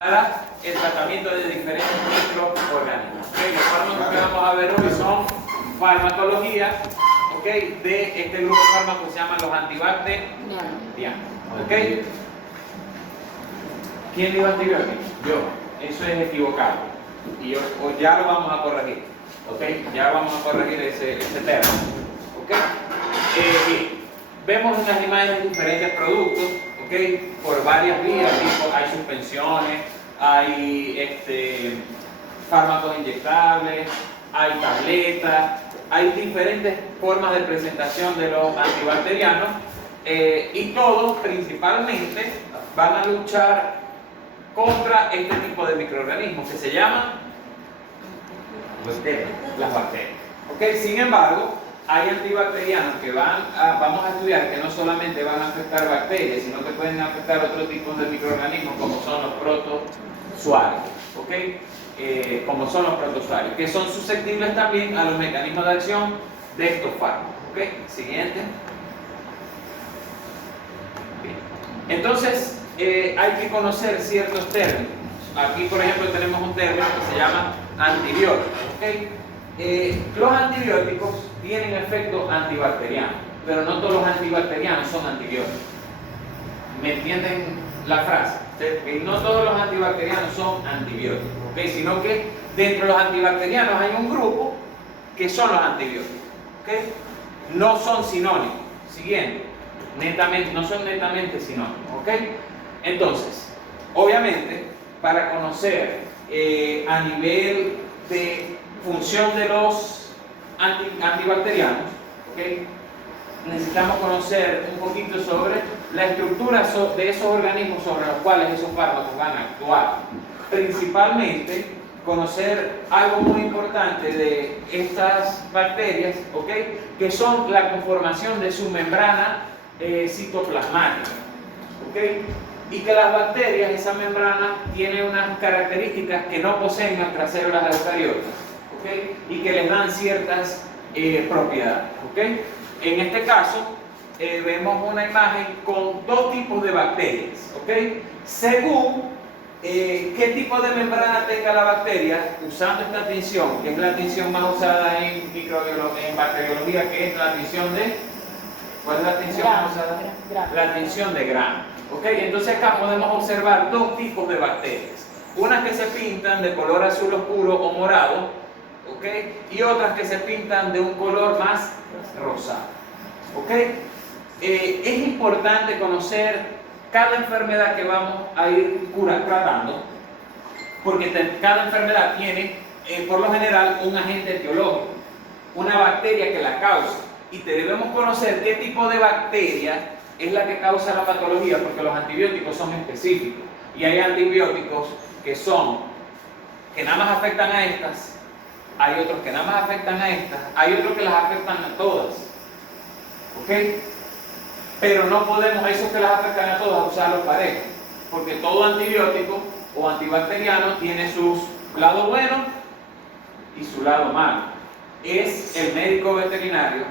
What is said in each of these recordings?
para el tratamiento de diferentes microorganismos. ¿Okay? Los fármacos que vamos a ver hoy son farmacología, ¿okay? De este grupo de fármacos que se llaman los antibacterianos. ¿Okay? ¿Quién dijo antibióticos? Yo. Eso es equivocado. Y ya lo vamos a corregir. ¿Okay? Ya vamos a corregir ese término. ¿Okay? Bien. Vemos en las imágenes diferentes productos. ¿Okay? Por varias vías, tipo, hay suspensiones, hay fármacos inyectables, hay tabletas, hay diferentes formas de presentación de los antibacterianos y todos principalmente van a luchar contra este tipo de microorganismos que se llaman las bacterias. ¿Okay? Sin embargo, hay antibacterianos que vamos a estudiar que no solamente van a afectar bacterias, sino que pueden afectar otros tipos de microorganismos como son los protozoarios, ¿okay? Como son los protozoarios, que son susceptibles también a los mecanismos de acción de estos fármacos. ¿Okay? Siguiente. Bien. Entonces, hay que conocer ciertos términos. Aquí, por ejemplo, tenemos un término que se llama antibiótico. ¿Okay? Los antibióticos tienen efectos antibacterianos, pero no todos los antibacterianos son antibióticos. ¿Me entienden la frase? No todos los antibacterianos son antibióticos, ¿okay? Sino que dentro de los antibacterianos hay un grupo que son los antibióticos, ¿okay? No son sinónimos. Siguiente, no son netamente sinónimos, ¿okay? Entonces, obviamente, para conocer a nivel de función de los antibacterianos, ¿okay? Necesitamos conocer un poquito sobre la estructura de esos organismos sobre los cuales esos fármacos van a actuar. Principalmente, conocer algo muy importante de estas bacterias, ¿okay? Que son la conformación de su membrana citoplasmática, ¿okay? Y que las bacterias, esa membrana, tiene unas características que no poseen nuestras células eucariotas. ¿Okay? Y que les dan ciertas propiedades. ¿Okay? En este caso, vemos una imagen con dos tipos de bacterias. ¿Okay? Según qué tipo de membrana tenga la bacteria, usando esta tinción, que es la tinción más usada en bacteriología, que es la tinción de... ¿Cuál es la tinción más usada? La tinción de Gram. ¿Okay? Entonces acá podemos observar dos tipos de bacterias. Unas que se pintan de color azul oscuro o morado, ¿okay? Y otras que se pintan de un color más rosado. ¿Okay? Es importante conocer cada enfermedad que vamos a ir tratando, porque cada enfermedad tiene, por lo general, un agente etiológico, una bacteria que la causa, y debemos conocer qué tipo de bacteria es la que causa la patología, porque los antibióticos son específicos, y hay antibióticos que nada más afectan a estas. Hay otros que nada más afectan a estas, hay otros que las afectan a todas. ¿Ok? Pero no podemos, esos que las afectan a todas, usarlos parejos. Porque todo antibiótico o antibacteriano tiene sus lados buenos y su lado malo. Es el médico veterinario,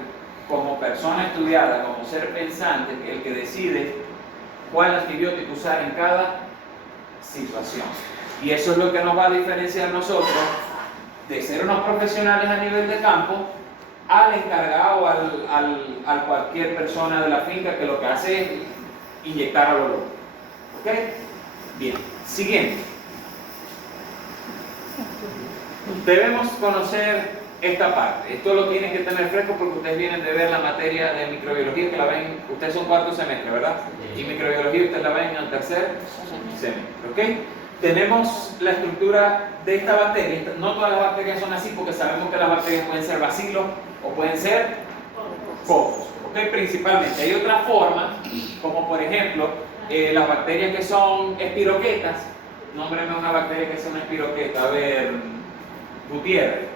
como persona estudiada, como ser pensante, el que decide cuál antibiótico usar en cada situación. Y eso es lo que nos va a diferenciar nosotros de ser unos profesionales a nivel de campo al encargado, al cualquier persona de la finca que lo que hace es inyectar a lo loco. ¿Ok? Bien, siguiente. Debemos conocer esta parte. Esto lo tienen que tener fresco porque ustedes vienen de ver la materia de microbiología que la ven, ustedes son cuarto semestre, ¿verdad? Y microbiología ustedes la ven en el tercer semestre. ¿Ok? Tenemos la estructura de esta bacteria. No todas las bacterias son así porque sabemos que las bacterias pueden ser bacilos o pueden ser cocos. ¿Okay? Principalmente. Hay otras formas, como por ejemplo las bacterias que son espiroquetas. Nómbreme una bacteria que sea una espiroqueta. A ver, Gutiérrez.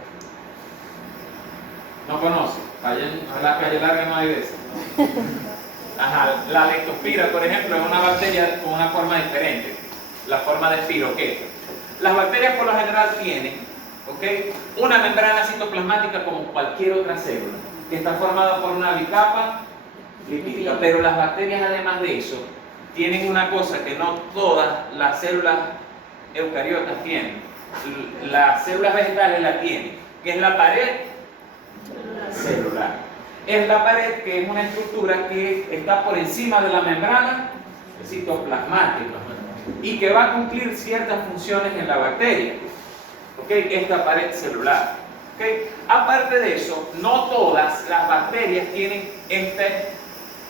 ¿No conoce? A la calle larga no hay de eso. Ajá, la leptospira, por ejemplo, es una bacteria con una forma diferente. La forma de espiroqueta. Las bacterias por lo general tienen, ¿okay? Una membrana citoplasmática como cualquier otra célula, que está formada por una bicapa lipídica. Pero las bacterias, además de eso, tienen una cosa que no todas las células eucariotas tienen, las células vegetales la tienen, que es la pared celular. Es la pared que es una estructura que está por encima de la membrana citoplasmática y que va a cumplir ciertas funciones en la bacteria. ¿Okay? Esta pared celular. ¿Okay? Aparte de eso, no todas las bacterias tienen esta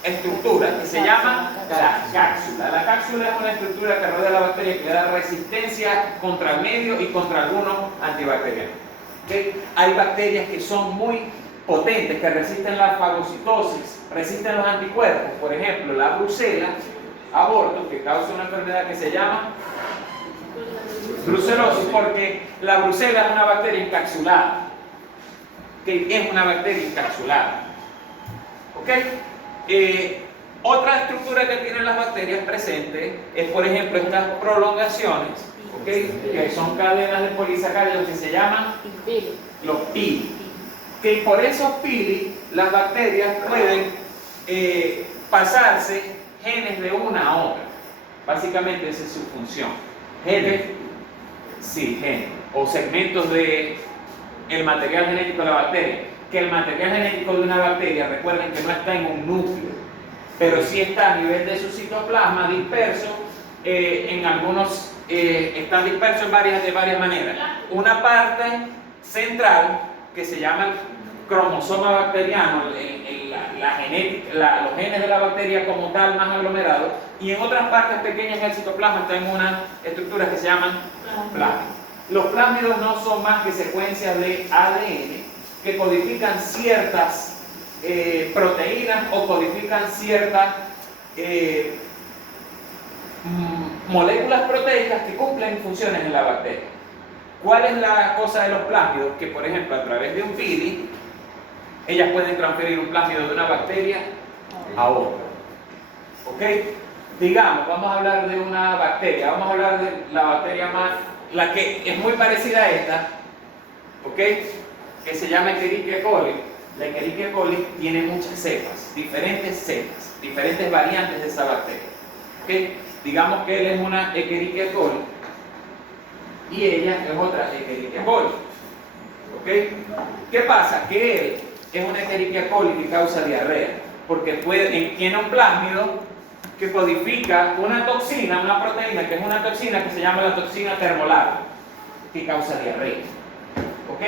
estructura que se llama la cápsula. La cápsula es una estructura que rodea la bacteria que da resistencia contra el medio y contra algunos antibacterianos. ¿Okay? Hay bacterias que son muy potentes, que resisten la fagocitosis, resisten los anticuerpos. Por ejemplo, la brucela aborto, que causa una enfermedad que se llama brucelosis, porque la brucela es una bacteria encapsulada. ¿Okay? Es una bacteria encapsulada. ¿Okay? Otra estructura que tienen las bacterias presentes es, por ejemplo, estas prolongaciones, ¿okay? Que son cadenas de polisacáridos que se llaman los pili. Que por esos pili las bacterias pueden pasarse genes de una a otra. Básicamente esa es su función. Genes, sí, genes, o segmentos de el material genético de la bacteria. Que el material genético de una bacteria, recuerden que no está en un núcleo, pero sí está a nivel de su citoplasma disperso, en algunos, están dispersos de varias maneras. Una parte central que se llama el cromosoma bacteriano, la genética, los genes de la bacteria como tal más aglomerados, y en otras partes pequeñas del citoplasma están unas estructuras que se llaman plásmidos. Los plásmidos no son más que secuencias de ADN que codifican ciertas proteínas o codifican ciertas moléculas proteicas que cumplen funciones en la bacteria. ¿Cuál es la cosa de los plásmidos? Que, por ejemplo, a través de un pili, ellas pueden transferir un plásmido de una bacteria a otra. ¿Ok? Digamos, vamos a hablar de una bacteria, vamos a hablar de la bacteria más, la que es muy parecida a esta, ¿ok? Que se llama Escherichia coli. La Escherichia coli tiene muchas cepas, diferentes variantes de esa bacteria. ¿Ok? Digamos que él es una Escherichia coli y ella es otra Escherichia coli. ¿Ok? ¿Qué pasa? Que él es una Escherichia coli que causa diarrea, porque tiene un plásmido que codifica una toxina, una proteína, que es una toxina que se llama la toxina termolar, que causa diarrea. ¿Ok?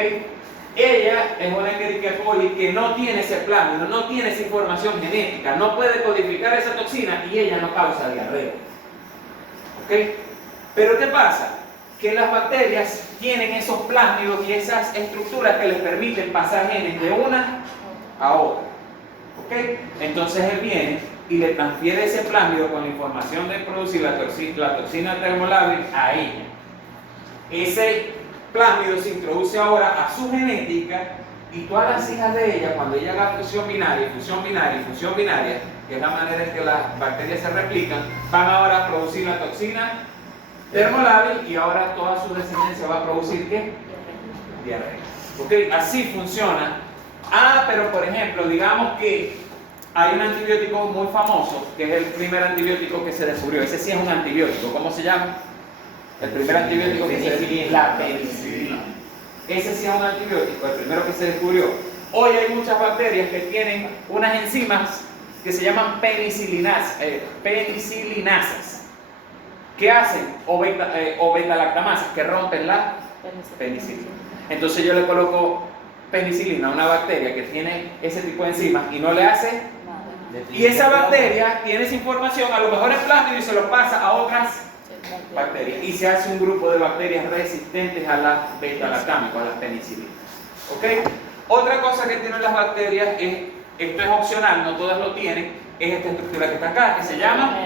Ella es una Escherichia coli que no tiene ese plásmido, no tiene esa información genética, no puede codificar esa toxina y ella no causa diarrea. ¿Ok? Pero ¿qué pasa? Que las bacterias tienen esos plásmidos y esas estructuras que les permiten pasar genes de una a otra. ¿Ok? Entonces él viene y le transfiere ese plásmido con la información de producir la toxina termolábil a ella. Ese plásmido se introduce ahora a su genética y todas las hijas de ella, cuando ella haga fusión binaria, que es la manera en que las bacterias se replican, van ahora a producir la toxina termolábil y ahora toda su descendencia va a producir ¿qué? Diarrea. ¿Ok? Así funciona. Pero por ejemplo, digamos que hay un antibiótico muy famoso, que es el primer antibiótico que se descubrió. Ese sí es un antibiótico. ¿Cómo se llama? El primer antibiótico que se descubrió, la penicilina. Ese sí es un antibiótico, el primero que se descubrió. Hoy hay muchas bacterias que tienen unas enzimas que se llaman penicilinasas. ¿Qué hacen? O beta-lactamasas, que rompen la penicilina. Entonces yo le coloco penicilina a una bacteria que tiene ese tipo de enzimas y no le hace nada. Y esa bacteria tiene esa información, a lo mejor en plásmido, y se lo pasa a otras bacterias. Y se hace un grupo de bacterias resistentes a las beta-lactámicos, a las penicilinas. ¿Ok? Otra cosa que tienen las bacterias es, esto es opcional, no todas lo tienen, es esta estructura que está acá, que se llama,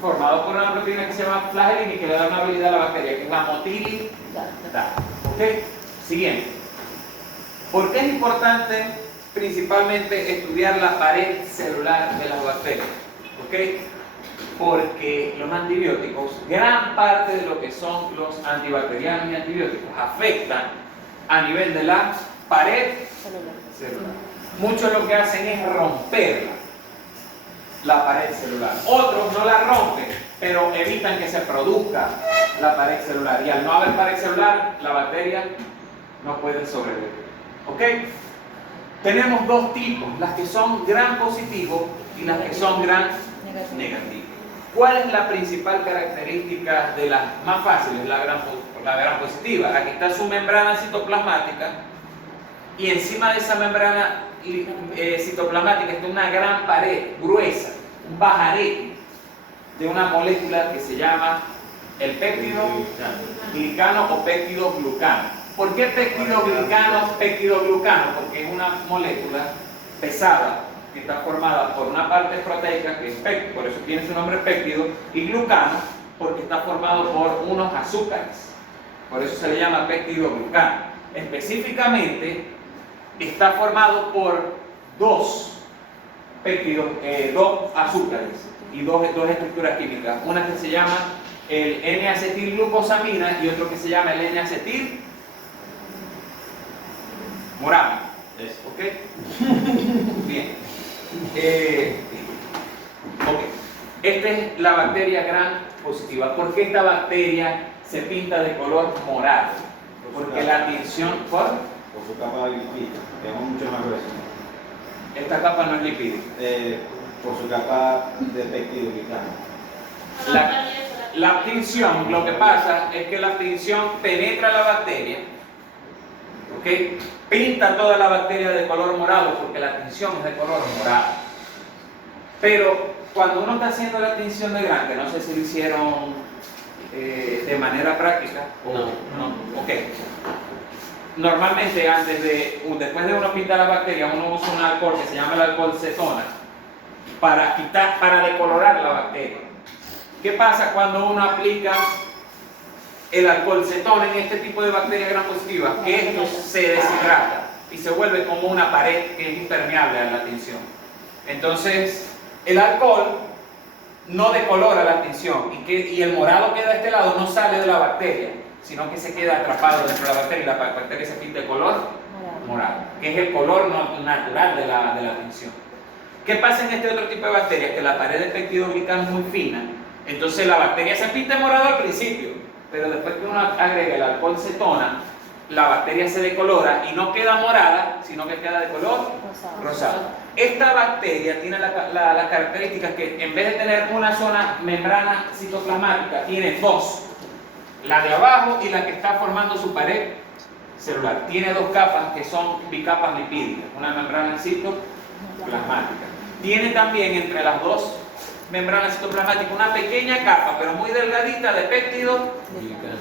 formado por una proteína que se llama flagelina y que le da una habilidad a la bacteria, que es la motilidad. ¿Ok? Siguiente. ¿Por qué es importante principalmente estudiar la pared celular de las bacterias? ¿Ok? Porque los antibióticos, gran parte de lo que son los antibacterianos y antibióticos, afectan a nivel de la pared celular. Muchos lo que hacen es romperla, la pared celular. Otros no la rompen, pero evitan que se produzca la pared celular. Y al no haber pared celular, la bacteria no puede sobrevivir. ¿Ok? Tenemos dos tipos, las que son gram positivo y las que son gram negativo. ¿Cuál es la principal característica de las más fáciles? La gram positiva. Aquí está su membrana citoplasmática y encima de esa membrana citoplasmática está una gran pared gruesa, un pajarete de una molécula que se llama el péptido glicano o péptido glucano. ¿Por qué péptido glucano? Porque es una molécula pesada que está formada por una parte proteica que es péptido, por eso tiene su nombre péptido, y glucano porque está formado por unos azúcares, por eso se le llama péptido glucano. Específicamente está formado por dos azúcares y dos estructuras químicas, una que se llama el N-acetilglucosamina y otro que se llama el N-acetil morámico. ¿Ok? Bien. Ok. Esta es la bacteria gram positiva. ¿Por qué esta bacteria se pinta de color morado? Porque la tinción por su capa lipídica, que es mucho más gruesa. Esta capa no es lipídica. Por su capa de péptido glicano. La tinción, lo que pasa es que la tinción penetra la bacteria, ¿ok? Pinta toda la bacteria de color morado porque la tinción es de color morado. Pero cuando uno está haciendo la tinción de gram, que no sé si lo hicieron de manera práctica o no. Ok. Normalmente después de uno pintar la bacteria, uno usa un alcohol que se llama el alcohol cetona para decolorar la bacteria. ¿Qué pasa cuando uno aplica el alcohol cetona en este tipo de bacterias gram positivas? Que esto se deshidrata y se vuelve como una pared que es impermeable a la tinción. Entonces, el alcohol no decolora la tinción y el morado que da a este lado no sale de la bacteria, sino que se queda atrapado dentro de la bacteria y la bacteria se pinta de color morado, que es el color natural de la tinción. ¿Qué pasa en este otro tipo de bacterias? Que la pared de péptido glicano es muy fina, entonces la bacteria se pinta de morado al principio, pero después que uno agrega el alcohol cetona, la bacteria se decolora y no queda morada, sino que queda de color rosado. Esta bacteria tiene las características que en vez de tener una sola membrana citoplasmática, tiene dos, la de abajo y la que está formando su pared celular. Tiene dos capas que son bicapas lipídicas, una membrana citoplasmática. Tiene también entre las dos membranas citoplasmáticas una pequeña capa, pero muy delgadita, de péptido glicano.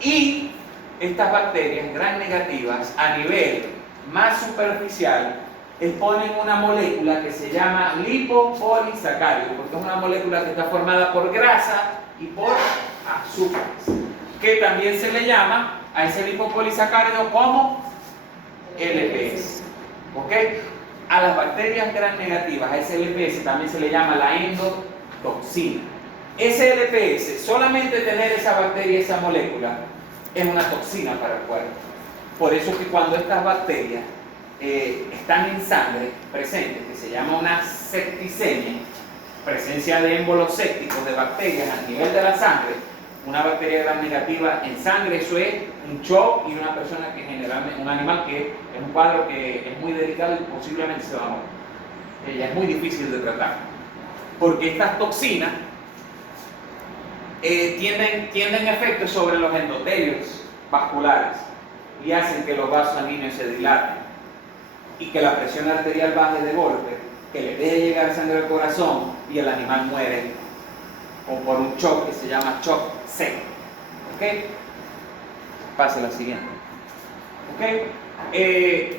Y estas bacterias gram negativas a nivel más superficial exponen una molécula que se llama lipopolisacárido, porque es una molécula que está formada por grasa y por azúcares, que también se le llama a ese lipopolisacárido como LPS. ¿Ok? A las bacterias gram negativas, a ese LPS también se le llama la endotoxina. Ese LPS, solamente tener esa bacteria, esa molécula, es una toxina para el cuerpo. Por eso es que cuando estas bacterias están en sangre presentes, que se llama una septicemia, presencia de émbolos sépticos de bacterias a nivel de la sangre, una bacteria gram negativa en sangre, eso es un shock, y una persona que generalmente, un animal que es un cuadro que es muy delicado y posiblemente se va a morir. Ella es muy difícil de tratar, porque estas toxinas tienen efectos sobre los endotelios vasculares y hacen que los vasos sanguíneos se dilaten y que la presión arterial baje de golpe, que le deje llegar sangre al corazón y el animal muere o por un shock que se llama shock seco. ¿Ok? Pase la siguiente. ¿Ok?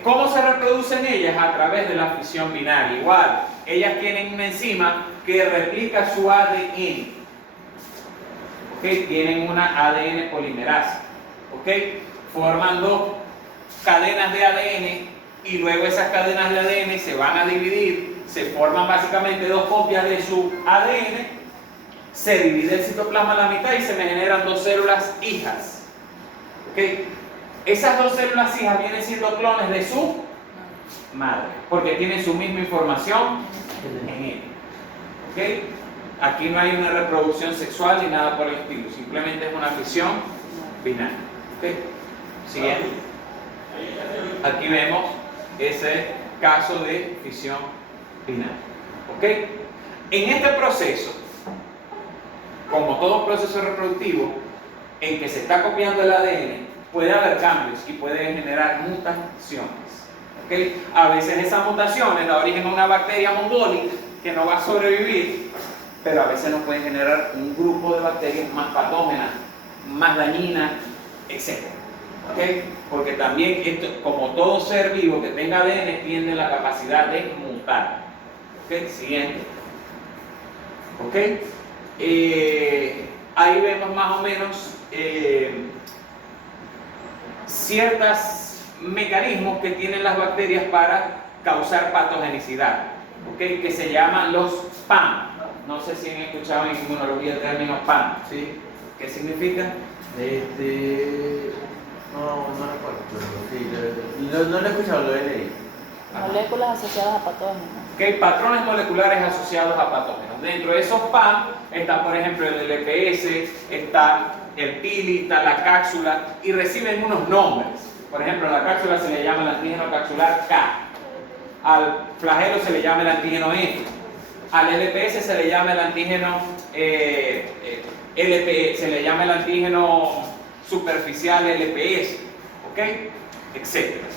¿Cómo se reproducen ellas? A través de la fisión binaria. Igual, ellas tienen una enzima que replica su ADN. ¿Ok? Tienen una ADN polimerasa. ¿Ok? Forman dos cadenas de ADN y luego esas cadenas de ADN se van a dividir, se forman básicamente dos copias de su ADN, se divide el citoplasma a la mitad y se me generan dos células hijas. ¿Ok? Esas dos células hijas vienen siendo clones de su madre, porque tienen su misma información en él. ¿Ok? Aquí no hay una reproducción sexual ni nada por el estilo, simplemente es una fisión binaria. ¿Okay? Siguiente. Aquí vemos ese caso de fisión binaria. ¿Ok? En este proceso, como todo proceso reproductivo, en que se está copiando el ADN, puede haber cambios y puede generar mutaciones. ¿Okay? A veces esas mutaciones da origen a una bacteria mongólica que no va a sobrevivir, pero a veces nos pueden generar un grupo de bacterias más patógenas, más dañinas, etc. ¿Okay? Porque también, esto, como todo ser vivo que tenga ADN, tiene la capacidad de mutar. ¿Okay? Siguiente. ¿Okay? Ahí vemos más o menos ciertos mecanismos que tienen las bacterias para causar patogenicidad, ¿okay? Que se llaman los PAM. No sé si han escuchado en inmunología el término PAM, ¿sí? ¿Qué significa? No recuerdo, pero sí, no lo he escuchado, lo he leído. Moléculas asociadas a patógenos. ¿Okay? Patrones moleculares asociados a patógenos. Dentro de esos PAM está, por ejemplo, el LPS, está el pili, está la cápsula y reciben unos nombres. Por ejemplo, a la cápsula se le llama el antígeno capsular K, al flagelo se le llama el antígeno F, al LPS se le llama el antígeno se le llama el antígeno superficial LPS, ¿ok? Etcétera.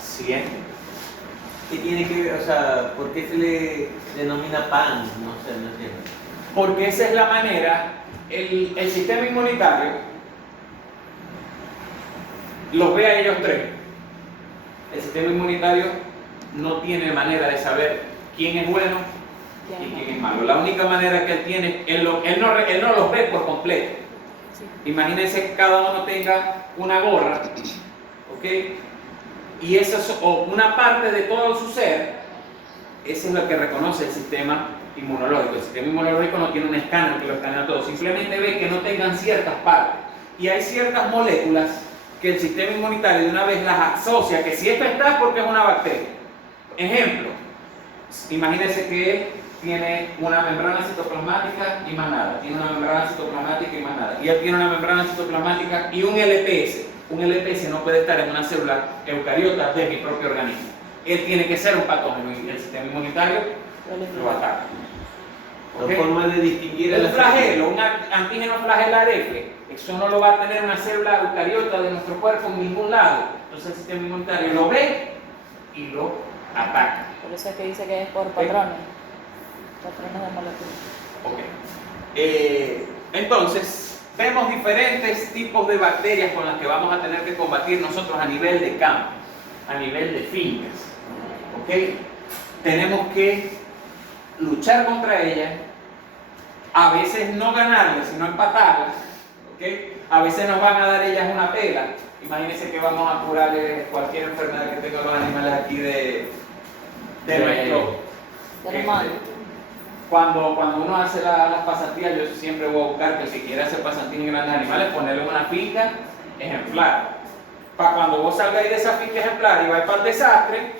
Siguiente. ¿Qué tiene que ver? O sea, ¿por qué se le denomina PAN? No sé, no entiendo. Porque esa es la manera, el sistema inmunitario los ve a ellos tres. El sistema inmunitario no tiene manera de saber quién es bueno y quién es malo. La única manera que él tiene, él no los ve por completo. Sí. Imagínense que cada uno tenga una gorra, ¿ok? Y eso es una parte de todo su ser, eso es lo que reconoce el sistema inmunológico. El sistema inmunológico no tiene un escáner que lo escanea todo, simplemente ve que no tengan ciertas partes. Y hay ciertas moléculas que el sistema inmunitario de una vez las asocia, que si esto está es porque es una bacteria. Ejemplo, imagínense que él tiene una membrana citoplasmática y más nada, tiene una membrana citoplasmática y más nada, y él tiene una membrana citoplasmática y un LPS. Un LPS no puede estar en una célula eucariota de mi propio organismo. Él tiene que ser un patógeno y el sistema inmunitario lo ataca. La forma de distinguir El flagelo, un antígeno flagelar F, eso no lo va a tener una célula eucariota de nuestro cuerpo en ningún lado. Entonces el sistema inmunitario lo ve y lo ataca. Por eso es que dice que es por patrones. Patrones de moléculas. Ok. Entonces, vemos diferentes tipos de bacterias con las que vamos a tener que combatir nosotros a nivel de campo, a nivel de fincas. ¿Ok? Tenemos que luchar contra ellas, a veces no ganarlas, sino empatarlas. ¿Ok? A veces nos van a dar ellas una pela. Imagínense que vamos a curar cualquier enfermedad que tengan los animales aquí de nuestro. Cuando uno hace las pasantías, yo siempre voy a buscar que si quiere hacer pasantías en grandes animales, ponerle una finca ejemplar. Para cuando vos salgáis de esa finca ejemplar y vais para el desastre,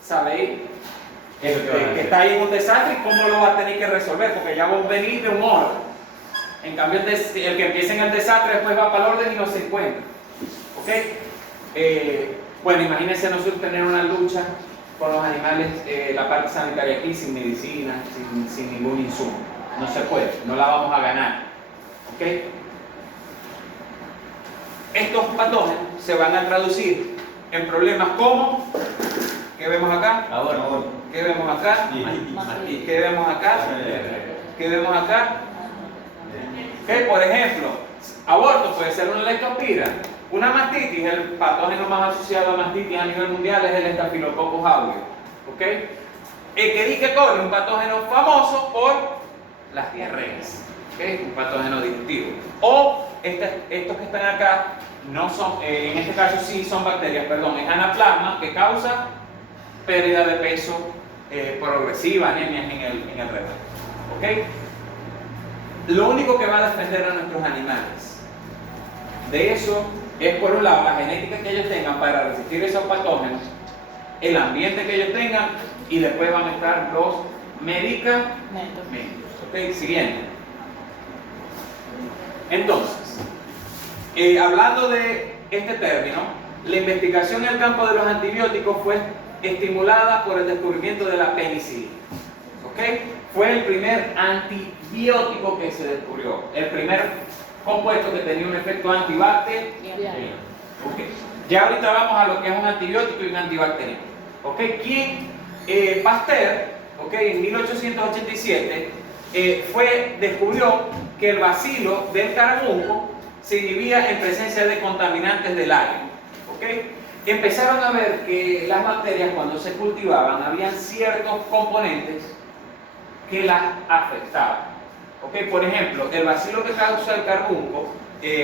sabéis que está ahí en un desastre y cómo lo va a tener que resolver, porque ya vos venís de un orden. En cambio, el que empieza en el desastre después va para el orden y no se encuentra. ¿Ok? Bueno, imagínense nosotros tener una lucha con los animales, la parte sanitaria aquí sin medicina, sin ningún insumo. No se puede, no la vamos a ganar. ¿Ok? Estos patógenos se van a traducir en problemas como, ¿qué vemos acá? Aborto. ¿Qué vemos acá? Mastitis. ¿Qué vemos acá? ¿Qué vemos acá? ¿Ok? Por ejemplo, aborto puede ser una leptospira. Una mastitis, el patógeno más asociado a mastitis a nivel mundial es el Staphylococcus aureus. ¿Ok? Escherichia coli, un patógeno famoso por las diarreas. ¿Ok? Un patógeno digestivo. O estos que están acá, no son, en este caso sí son bacterias, perdón, es anaplasma que causa pérdida de peso progresiva, anemias en el rebaño. ¿Ok? Lo único que va a defender a nuestros animales de eso es, por un lado, la genética que ellos tengan para resistir esos patógenos, el ambiente que ellos tengan, y después van a estar los medicamentos. Ok, siguiente. Entonces, hablando de este término, la investigación en el campo de los antibióticos fue estimulada por el descubrimiento de la penicilina. ¿Ok? Fue el primer antibiótico que se descubrió, el primer compuesto que tenía un efecto antibacteriano. ¿Ok? Ya ahorita vamos a lo que es un antibiótico y un antibacteriano. ¿Ok? Pasteur, ¿ok? En 1887 descubrió que el bacilo del carbunco se inhibía en presencia de contaminantes del aire. ¿Ok? Empezaron a ver que las bacterias cuando se cultivaban habían ciertos componentes que las afectaban. ¿Ok? Por ejemplo, el bacilo que causa el carbunco,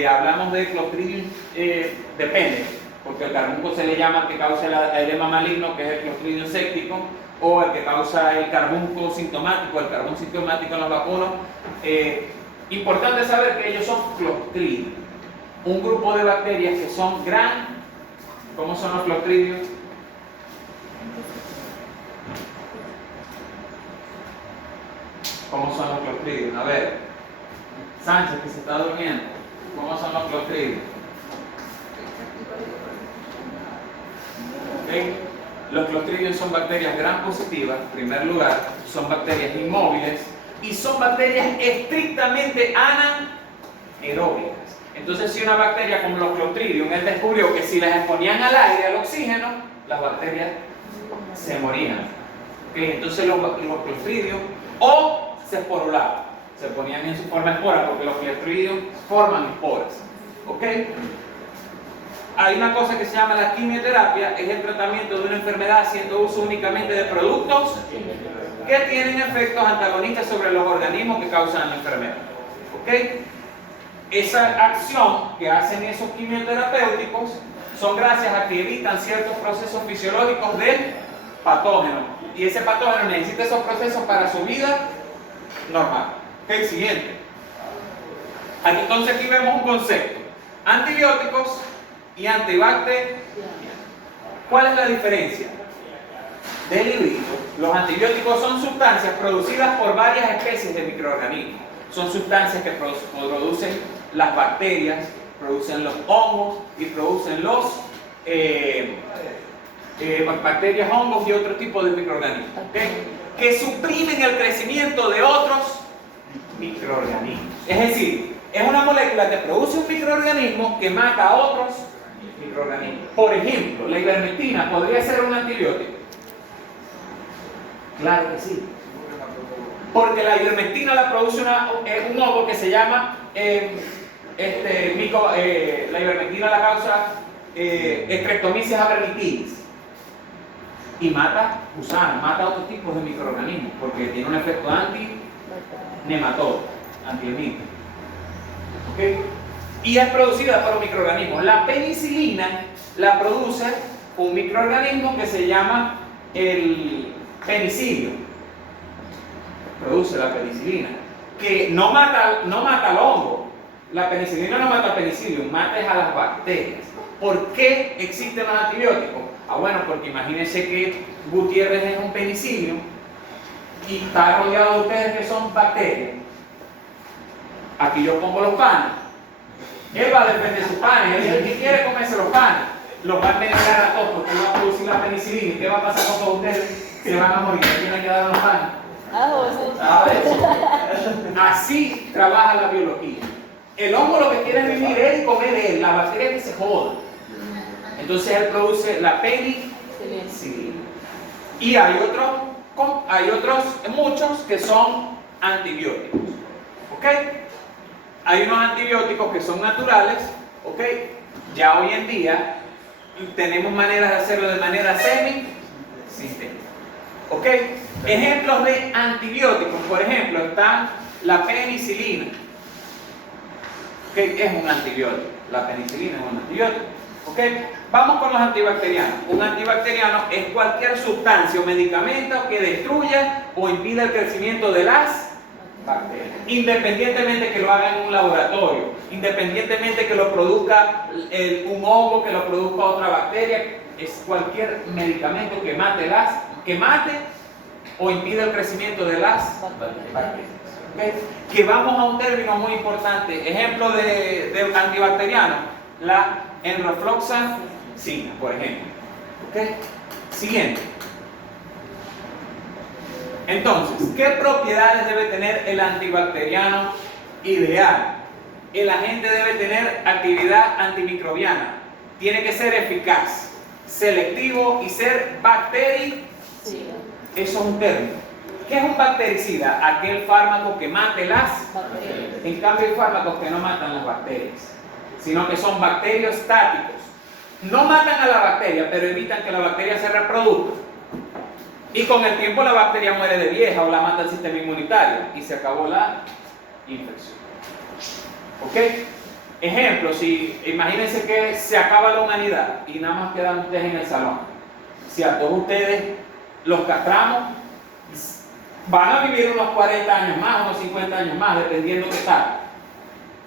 hablamos de Clostridium, depende, porque el carbunco se le llama que causa el edema maligno, que es el Clostridium séptico, o el que causa el carbunco sintomático, el carbón sintomático en los vacunos. Importante saber que ellos son Clostridium, un grupo de bacterias que son ¿cómo son los Clostridium? ¿Cómo son los Clostridium? A ver, Sánchez que se está durmiendo, ¿cómo son los Clostridium? ¿Okay? Los Clostridium son bacterias gram positivas, en primer lugar, son bacterias inmóviles y son bacterias estrictamente anaeróbicas. Entonces, si una bacteria como los Clostridium, él descubrió que si las exponían al aire, al oxígeno, las bacterias se morían. ¿Okay? Entonces, los Clostridium o se esporulaban, se ponían en su forma espora, porque los Clostridium forman esporas. ¿Ok? Hay una cosa que se llama la quimioterapia, es el tratamiento de una enfermedad haciendo uso únicamente de productos que tienen efectos antagonistas sobre los organismos que causan la enfermedad. ¿Ok? Esa acción que hacen esos quimioterapéuticos son gracias a que evitan ciertos procesos fisiológicos del patógeno. Y ese patógeno necesita esos procesos para su vida normal. ¿Ok? Siguiente. Entonces aquí vemos un concepto. Antibióticos y antibacterianos. ¿Cuál es la diferencia? Del librito, los antibióticos son sustancias producidas por varias especies de microorganismos. Son sustancias que producen las bacterias, producen los hongos y producen los bacterias, hongos y otro tipo de microorganismos, ¿okay? Que suprimen el crecimiento de otros microorganismos. Es decir, es una molécula que produce un microorganismo que mata a otros microorganismos. Por ejemplo, la ivermectina podría ser un antibiótico. Claro que sí. Porque la ivermectina la produce un hongo que se llama la ivermectina la causa Streptomyces avermitilis y mata gusanos, mata otros tipos de microorganismos porque tiene un efecto anti-nematodo, anti-emito. ¿Okay? Y es producida por un microorganismo. La penicilina la produce un microorganismo que se llama el penicilio. Produce la penicilina, que no mata al hongo. La penicilina no mata al penicilio, mata a las bacterias. ¿Por qué existen los antibióticos? Bueno, porque imagínense que Gutiérrez es un penicilio y está rodeado de ustedes que son bacterias. Aquí yo pongo los panes. Él va a defender sus panes, él quiere comerse los panes. Los va a envenenar a todos porque va a producir la penicilina. ¿Y qué va a pasar con todos ustedes? Se van a morir, ¿quién le quedan los panes? Así trabaja la biología. El hongo lo que quiere es vivir él y comer él, la bacteria que se joda. Entonces él produce la penicilina. Y hay otros muchos que son antibióticos. ¿Ok? Hay unos antibióticos que son naturales. ¿Ok? Ya hoy en día tenemos maneras de hacerlo de manera semi-sintética. ¿Ok? Ejemplos de antibióticos, por ejemplo, está la penicilina, que es un antibiótico. La penicilina es un antibiótico. ¿Ok? Vamos con los antibacterianos. Un antibacteriano es cualquier sustancia o medicamento que destruya o impida el crecimiento de las bacterias. Independientemente que lo haga en un laboratorio, independientemente que lo produzca un hongo, que lo produzca otra bacteria, es cualquier medicamento que mate o impide el crecimiento de las bacterias. ¿Ok? Que vamos a un término muy importante. Ejemplo de antibacteriano, la enrofloxacina, por ejemplo. ¿Ok? Siguiente. Entonces, ¿qué propiedades debe tener el antibacteriano ideal? El agente debe tener actividad antimicrobiana, tiene que ser eficaz, selectivo y ser bactericida. Sí. Eso es un término. ¿Qué es un bactericida? Aquel fármaco que mate las. Bacterias. En cambio hay fármacos que no matan las bacterias, sino que son bacteriostáticos. No matan a la bacteria, pero evitan que la bacteria se reproduzca. Y con el tiempo la bacteria muere de vieja o la mata el sistema inmunitario y se acabó la infección. ¿Ok? Ejemplo, si imagínense que se acaba la humanidad y nada más quedan ustedes en el salón. Si a todos ustedes los castramos, van a vivir unos 40 años más, unos 50 años más, dependiendo qué tal.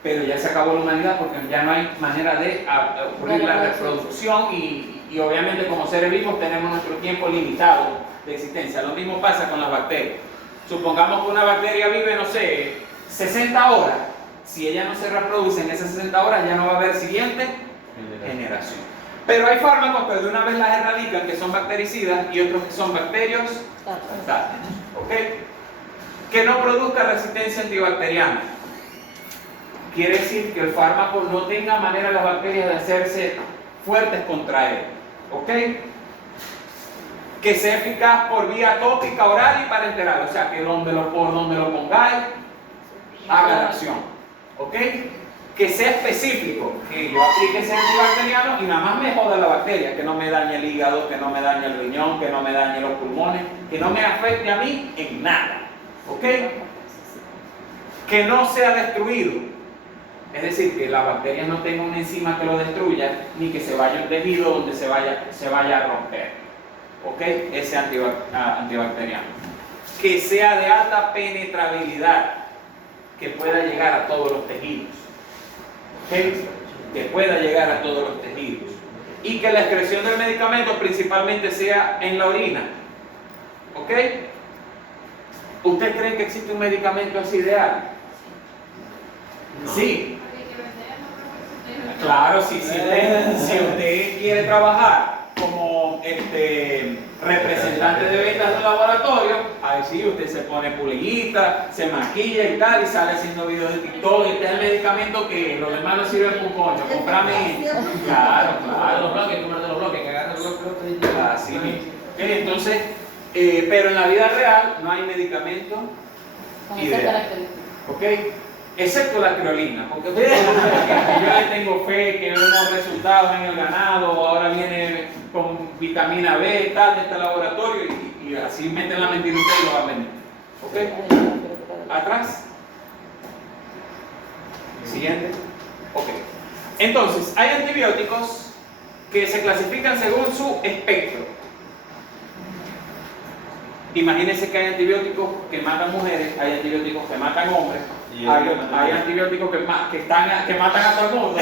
Pero ya se acabó la humanidad porque ya no hay manera de ocurrir la reproducción y obviamente como seres vivos tenemos nuestro tiempo limitado de existencia. Lo mismo pasa con las bacterias. Supongamos que una bacteria vive, no sé, 60 horas. Si ella no se reproduce en esas 60 horas, ya no va a haber siguiente generación. Pero hay fármacos que de una vez las erradican, que son bactericidas, y otros que son bacterios tácticos. ¿Ok? Que no produzca resistencia antibacteriana. Quiere decir que el fármaco no tenga manera las bacterias de hacerse fuertes contra él. ¿Ok? Que sea eficaz por vía tópica, oral y parenteral. O sea, que por donde lo pongáis, haga la acción. ¿Ok? Que sea específico. Que yo aplique ese antibacteriano y nada más me joda la bacteria. Que no me dañe el hígado, que no me dañe el riñón, que no me dañe los pulmones, que no me afecte a mí en nada. ¿Ok? Que no sea destruido. Es decir, que la bacteria no tenga una enzima que lo destruya, ni que se vaya un tejido donde se vaya a romper. ¿Ok? Ese antibacteriano. Que sea de alta penetrabilidad, que pueda llegar a todos los tejidos. ¿Ok? Que pueda llegar a todos los tejidos. Y que la excreción del medicamento principalmente sea en la orina. ¿Ok? ¿Usted cree que existe un medicamento así ideal? No. Sí. Claro, si usted quiere trabajar como representante de ventas de un laboratorio, ahí sí, usted se pone puliguita, se maquilla y tal, y sale haciendo videos de TikTok, y este es el medicamento que los demás no sirven por coño, comprame. Claro, Los bloques, tomarte los bloques, que agarran los bloques. así mismo. Entonces, pero en la vida real no hay medicamento Con esa ideal. característica. ¿Ok? Excepto la criolina, porque yo le tengo fe que vemos resultados en el ganado, ahora viene con vitamina B, tal, de este laboratorio, y así meten la mentira usted y lo va a vender. ¿Ok? Atrás. Siguiente. Ok. Entonces, hay antibióticos que se clasifican según su espectro. Imagínense que hay antibióticos que matan mujeres, hay antibióticos que matan hombres, hay antibióticos que matan a todo el mundo.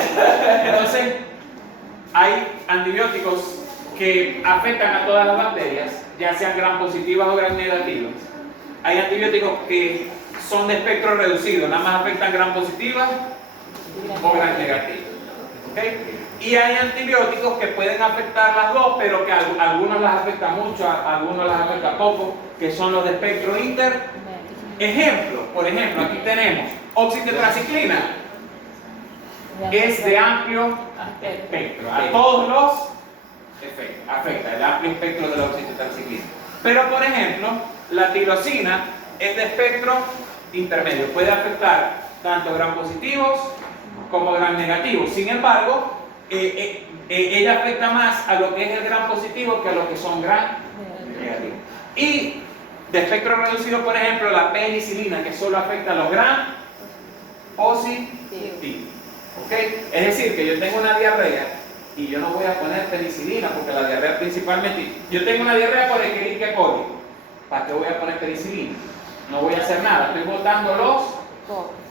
Entonces, hay antibióticos que afectan a todas las bacterias, ya sean gram positivas o gram negativas. Hay antibióticos que son de espectro reducido, nada más afectan gram positivas o gram negativas. ¿Okay? Y hay antibióticos que pueden afectar las dos, pero que a algunos las afecta mucho, a algunos las afecta poco, que son los de espectro inter. Por ejemplo, aquí tenemos oxitetraciclina, es de amplio espectro, a todos los efectos, afecta el amplio espectro de la oxitetraciclina. Pero por ejemplo, la tirosina es de espectro intermedio, puede afectar tanto gram positivos como gram negativos. Sin embargo, ella afecta más a lo que es el gram positivo que a lo que son gram negativos. Y de espectro reducido, por ejemplo, la penicilina, que solo afecta a los gram positivos. ¿Okay? Es decir, que yo tengo una diarrea y yo no voy a poner penicilina, porque la diarrea principalmente, yo tengo una diarrea por Escherichia coli, ¿para qué voy a poner penicilina? No voy a hacer nada, estoy botando los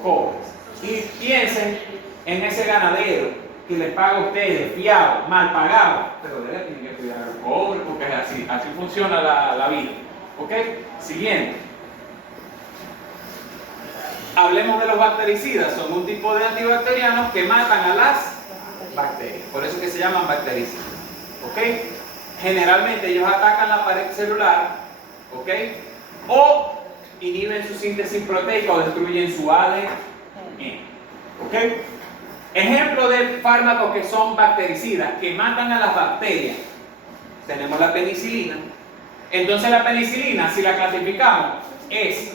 cobres. Y piensen en ese ganadero que les paga a ustedes, fiado, mal pagado, pero de tienen que cuidar el cobre, porque así funciona la vida. ¿Ok? Siguiente. Hablemos de los bactericidas, son un tipo de antibacterianos que matan a las bacterias, por eso que se llaman bactericidas. ¿Ok? Generalmente ellos atacan la pared celular, ¿ok? O inhiben su síntesis proteica o destruyen su ADN. ¿Ok? Ejemplo de fármacos que son bactericidas, que matan a las bacterias. Tenemos la penicilina. Entonces la penicilina, si la clasificamos, es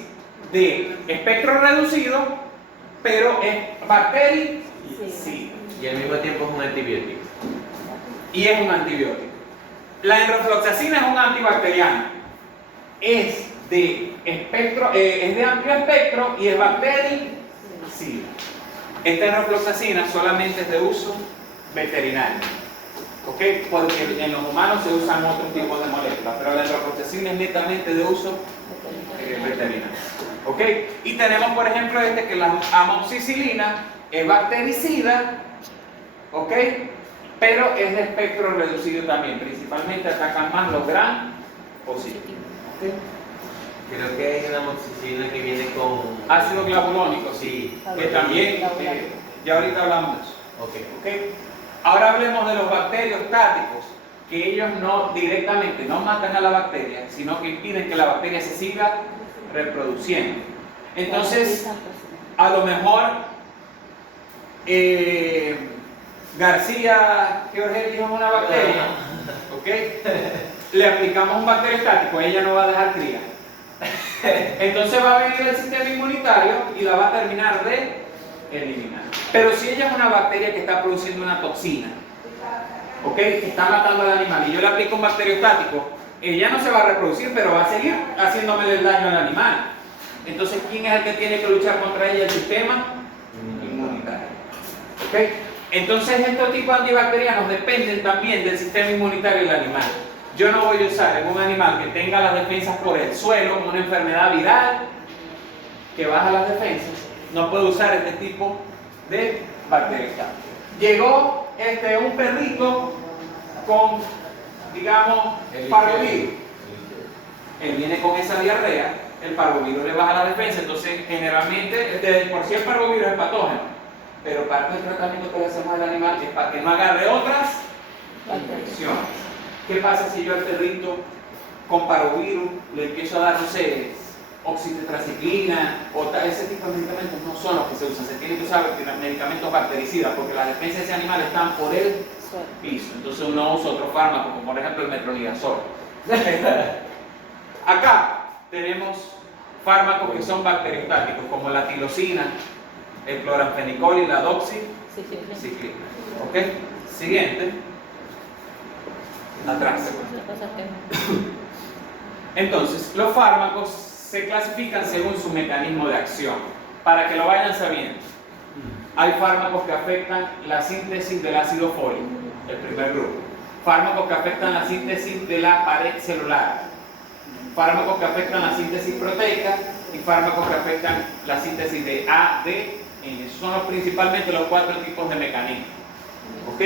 de espectro reducido, pero es bactericida. Y al mismo tiempo es un antibiótico. Y es un antibiótico. La enrofloxacina es un antibacteriano. Es de espectro, es de amplio espectro y es bactericida. Esta enrofloxacina solamente es de uso veterinario. ¿Ok? Porque en los humanos se usan otros tipos de moléculas, pero la enrofloxacina es netamente de uso veterinario. ¿Ok? Y tenemos, por ejemplo, que es la amoxicilina, es bactericida, ¿ok? Pero es de espectro reducido también, principalmente atacan más los gram positivos. ¿Ok? Creo que hay una amoxicilina que viene con Ácido clavulónico, sí, que también, ya ahorita hablamos de eso. Ok. ¿Ok? Ahora hablemos de los bacteriostáticos, que ellos no directamente no matan a la bacteria, sino que impiden que la bacteria se siga reproduciendo. Entonces, a lo mejor García Georgetti es una bacteria, ¿ok? Le aplicamos un bacteriostático, ella no va a dejar cría. Entonces va a venir el sistema inmunitario y la va a terminar de eliminar. Pero si ella es una bacteria que está produciendo una toxina, ¿ok? Que está matando al animal y yo le aplico un bacteriostático, ella no se va a reproducir, pero va a seguir haciéndome el daño al animal. Entonces, ¿quién es el que tiene que luchar contra ella? El sistema inmunitario. ¿Ok? Entonces, estos tipos de antibacterianos dependen también del sistema inmunitario del animal. Yo no voy a usar en un animal que tenga las defensas por el suelo, una enfermedad viral que baja las defensas, no puedo usar este tipo de bacterias. Llegó un perrito con, digamos, parvovirus. Él viene con esa diarrea, el parvovirus le baja la defensa, entonces generalmente, por si el parvovirus es patógeno, pero parte del tratamiento que le hacemos al animal es para que no agarre otras infecciones. ¿Qué pasa si yo al perrito con parvovirus le empiezo a dar, no sé, oxitetraciclina o ese tipo de medicamentos? No son los que se usan, se tienen que usar medicamentos bactericidas porque las defensas de ese animal están por el piso. Entonces uno usa otro fármaco, como por ejemplo el metronidazol. Acá tenemos fármacos que son bacteriostáticos, como la tirosina, el cloranfenicol y la doxiciclina. ¿Ok? Siguiente. Atrás. Entonces, los fármacos se clasifican según su mecanismo de acción, para que lo vayan sabiendo. Hay fármacos que afectan la síntesis del ácido fólico, el primer grupo. Fármacos que afectan la síntesis de la pared celular. Fármacos que afectan la síntesis proteica y fármacos que afectan la síntesis de ADN. Esos son principalmente los 4 tipos de mecanismos. ¿Ok?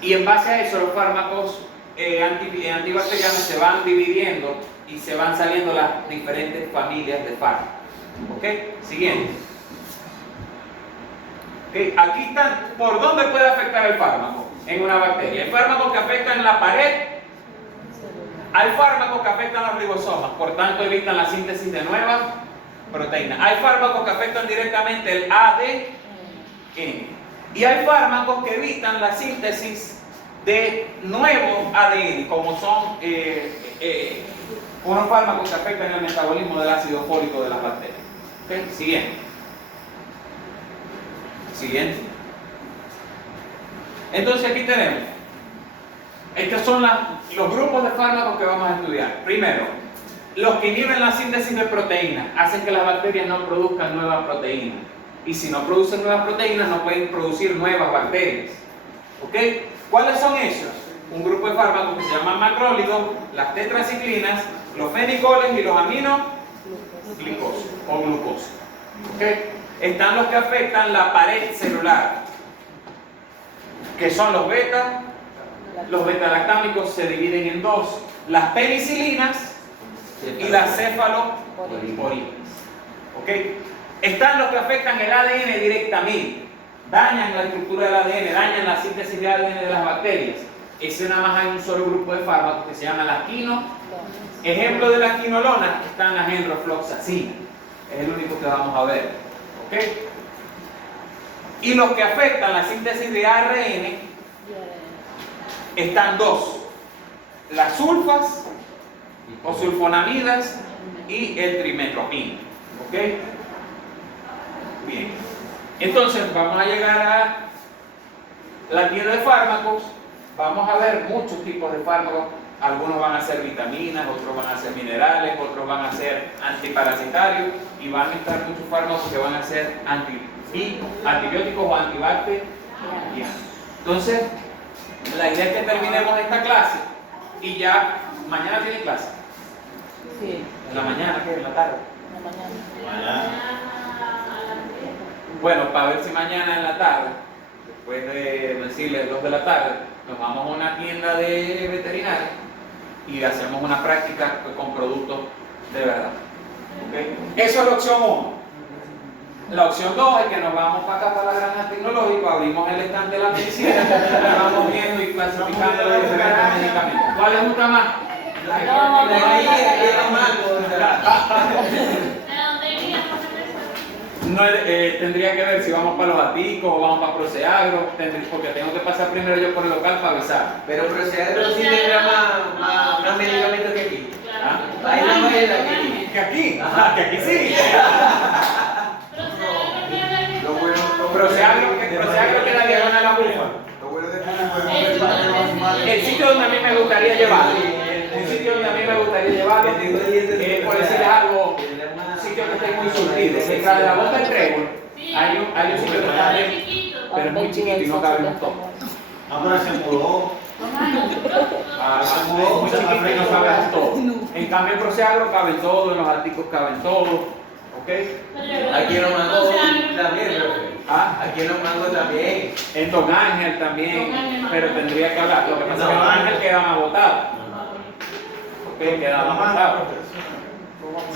Y en base a eso, los fármacos antibacterianos se van dividiendo y se van saliendo las diferentes familias de fármacos. ¿Ok? Siguiente. ¿Okay? Aquí están, ¿por dónde puede afectar el fármaco en una bacteria? Hay fármacos que afectan la pared, hay fármacos que afectan los ribosomas, por tanto evitan la síntesis de nuevas proteínas. Hay fármacos que afectan directamente el ADN. Y hay fármacos que evitan la síntesis de nuevo ADN, como son unos fármacos que afectan el metabolismo del ácido fólico de las bacterias. ¿Okay? Siguiente. Entonces aquí tenemos, estos son los grupos de fármacos que vamos a estudiar. Primero, los que inhiben la síntesis de proteínas, hacen que las bacterias no produzcan nuevas proteínas. Y si no producen nuevas proteínas, no pueden producir nuevas bacterias. ¿Ok? ¿Cuáles son esos? Un grupo de fármacos que se llaman macrólidos, las tetraciclinas, los fenicoles y los aminoglicosas o glucosa. ¿Ok? Están los que afectan la pared celular, que son los beta. Los beta-lactámicos se dividen en dos: las penicilinas y las cefaloporinas. ¿Ok? Están los que afectan el ADN directamente, dañan la estructura del ADN, dañan la síntesis de ADN de las bacterias. Ese nada más hay un solo grupo de fármacos que se llama la quino. Ejemplo de la quinolona están las enrofloxacina. Es el único que vamos a ver. ¿Ok? Y los que afectan la síntesis de ARN están dos: las sulfas o sulfonamidas y el trimetopin. ¿Ok? Bien. Entonces vamos a llegar a la tienda de fármacos. Vamos a ver muchos tipos de fármacos. Algunos van a ser vitaminas, otros van a ser minerales, otros van a ser antiparasitarios y van a estar muchos fármacos que van a ser antibióticos o antibacterianos. Entonces, la idea es que terminemos esta clase y ya mañana tiene clase. Sí, ¿En la mañana? ¿Qué? ¿En la tarde? en la mañana. Bueno, para ver si mañana en la tarde, después de decirles 2 de la tarde, nos vamos a una tienda de veterinaria y hacemos una práctica pues, con productos de verdad. ¿Okay? Eso es la opción 1. La opción 2 es que nos vamos para acá, para la granja tecnológica, abrimos el estante de la medicina, y vamos viendo y clasificando los diferentes medicamentos. ¿Cuál les gusta más? No, tendría que ver si vamos para los aticos o vamos para Proseagro, porque tengo que pasar primero yo por el local para avisar. Pero Proseagro sí tendrá más medicamentos que aquí. ¿Ah? Hay más variedad que aquí. ¿Que aquí? Que aquí sí. Proseagro queda diagonal a la Bufa. El sitio donde a mí me gustaría llevarlo. Un sitio donde a mí me gustaría llevarlo. Por decirles algo, un sitio que esté muy surtido. Detrás de la bota del trébol hay un sitio que está bien, pero es muy chiquito y no cabemos todos. Ahora se mudó. Es muy chiquito y no cabemos todos. En cambio en Proseagro caben todos, en los áticos caben todos. ¿Ok? Aquí en los mangos también, profe. ¿Ah? Aquí en los mangos también. En Don Ángel también, pero tendría que hablar. Lo que pasa es que en Don Ángel quedan agotados. Ok, quedan agotados.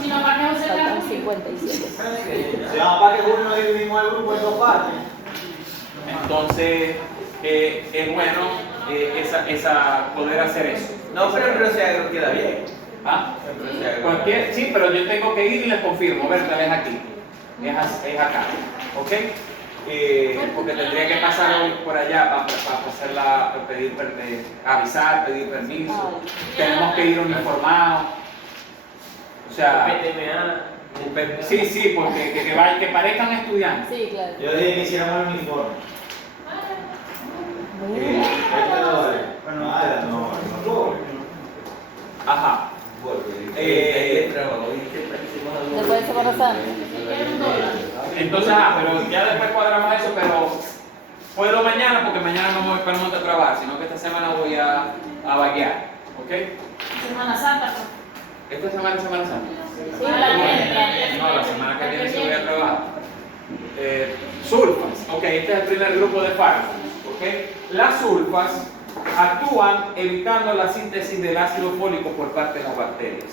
Si no, ¿para qué José Faltan Carlos? 57. Se llama para que uno dividimos el grupo en 2 partes. Entonces, es bueno poder hacer eso. No, pero el Proseagro queda bien. ¿Ah? El Proseagro. Sí, pero yo tengo que ir y les confirmo. Berta, es aquí. Es acá. ¿Ok? Porque tendría que pasar hoy por allá para hacerla, avisar, pedir permiso. Tenemos que ir uniformados. O sea, PTMA. sí, porque que parezcan estudiantes. Sí, claro. Yo dije que hiciéramos el uniforme. Este no vale. Bueno, no. Ajá. Después de Semana Santa. Entonces, pero ya después cuadramos eso, pero puedo mañana porque mañana no me voy para el monte a trabajar, sino que esta semana voy a vaguear. ¿Ok? Semana Santa. ¿Esta semana es Semana Santa? Sí, la No, la semana que viene sí voy a trabajar. Sulfas. Ok, este es el primer grupo de fármacos. ¿Ok? Las sulfas actúan evitando la síntesis del ácido fólico por parte de las bacterias.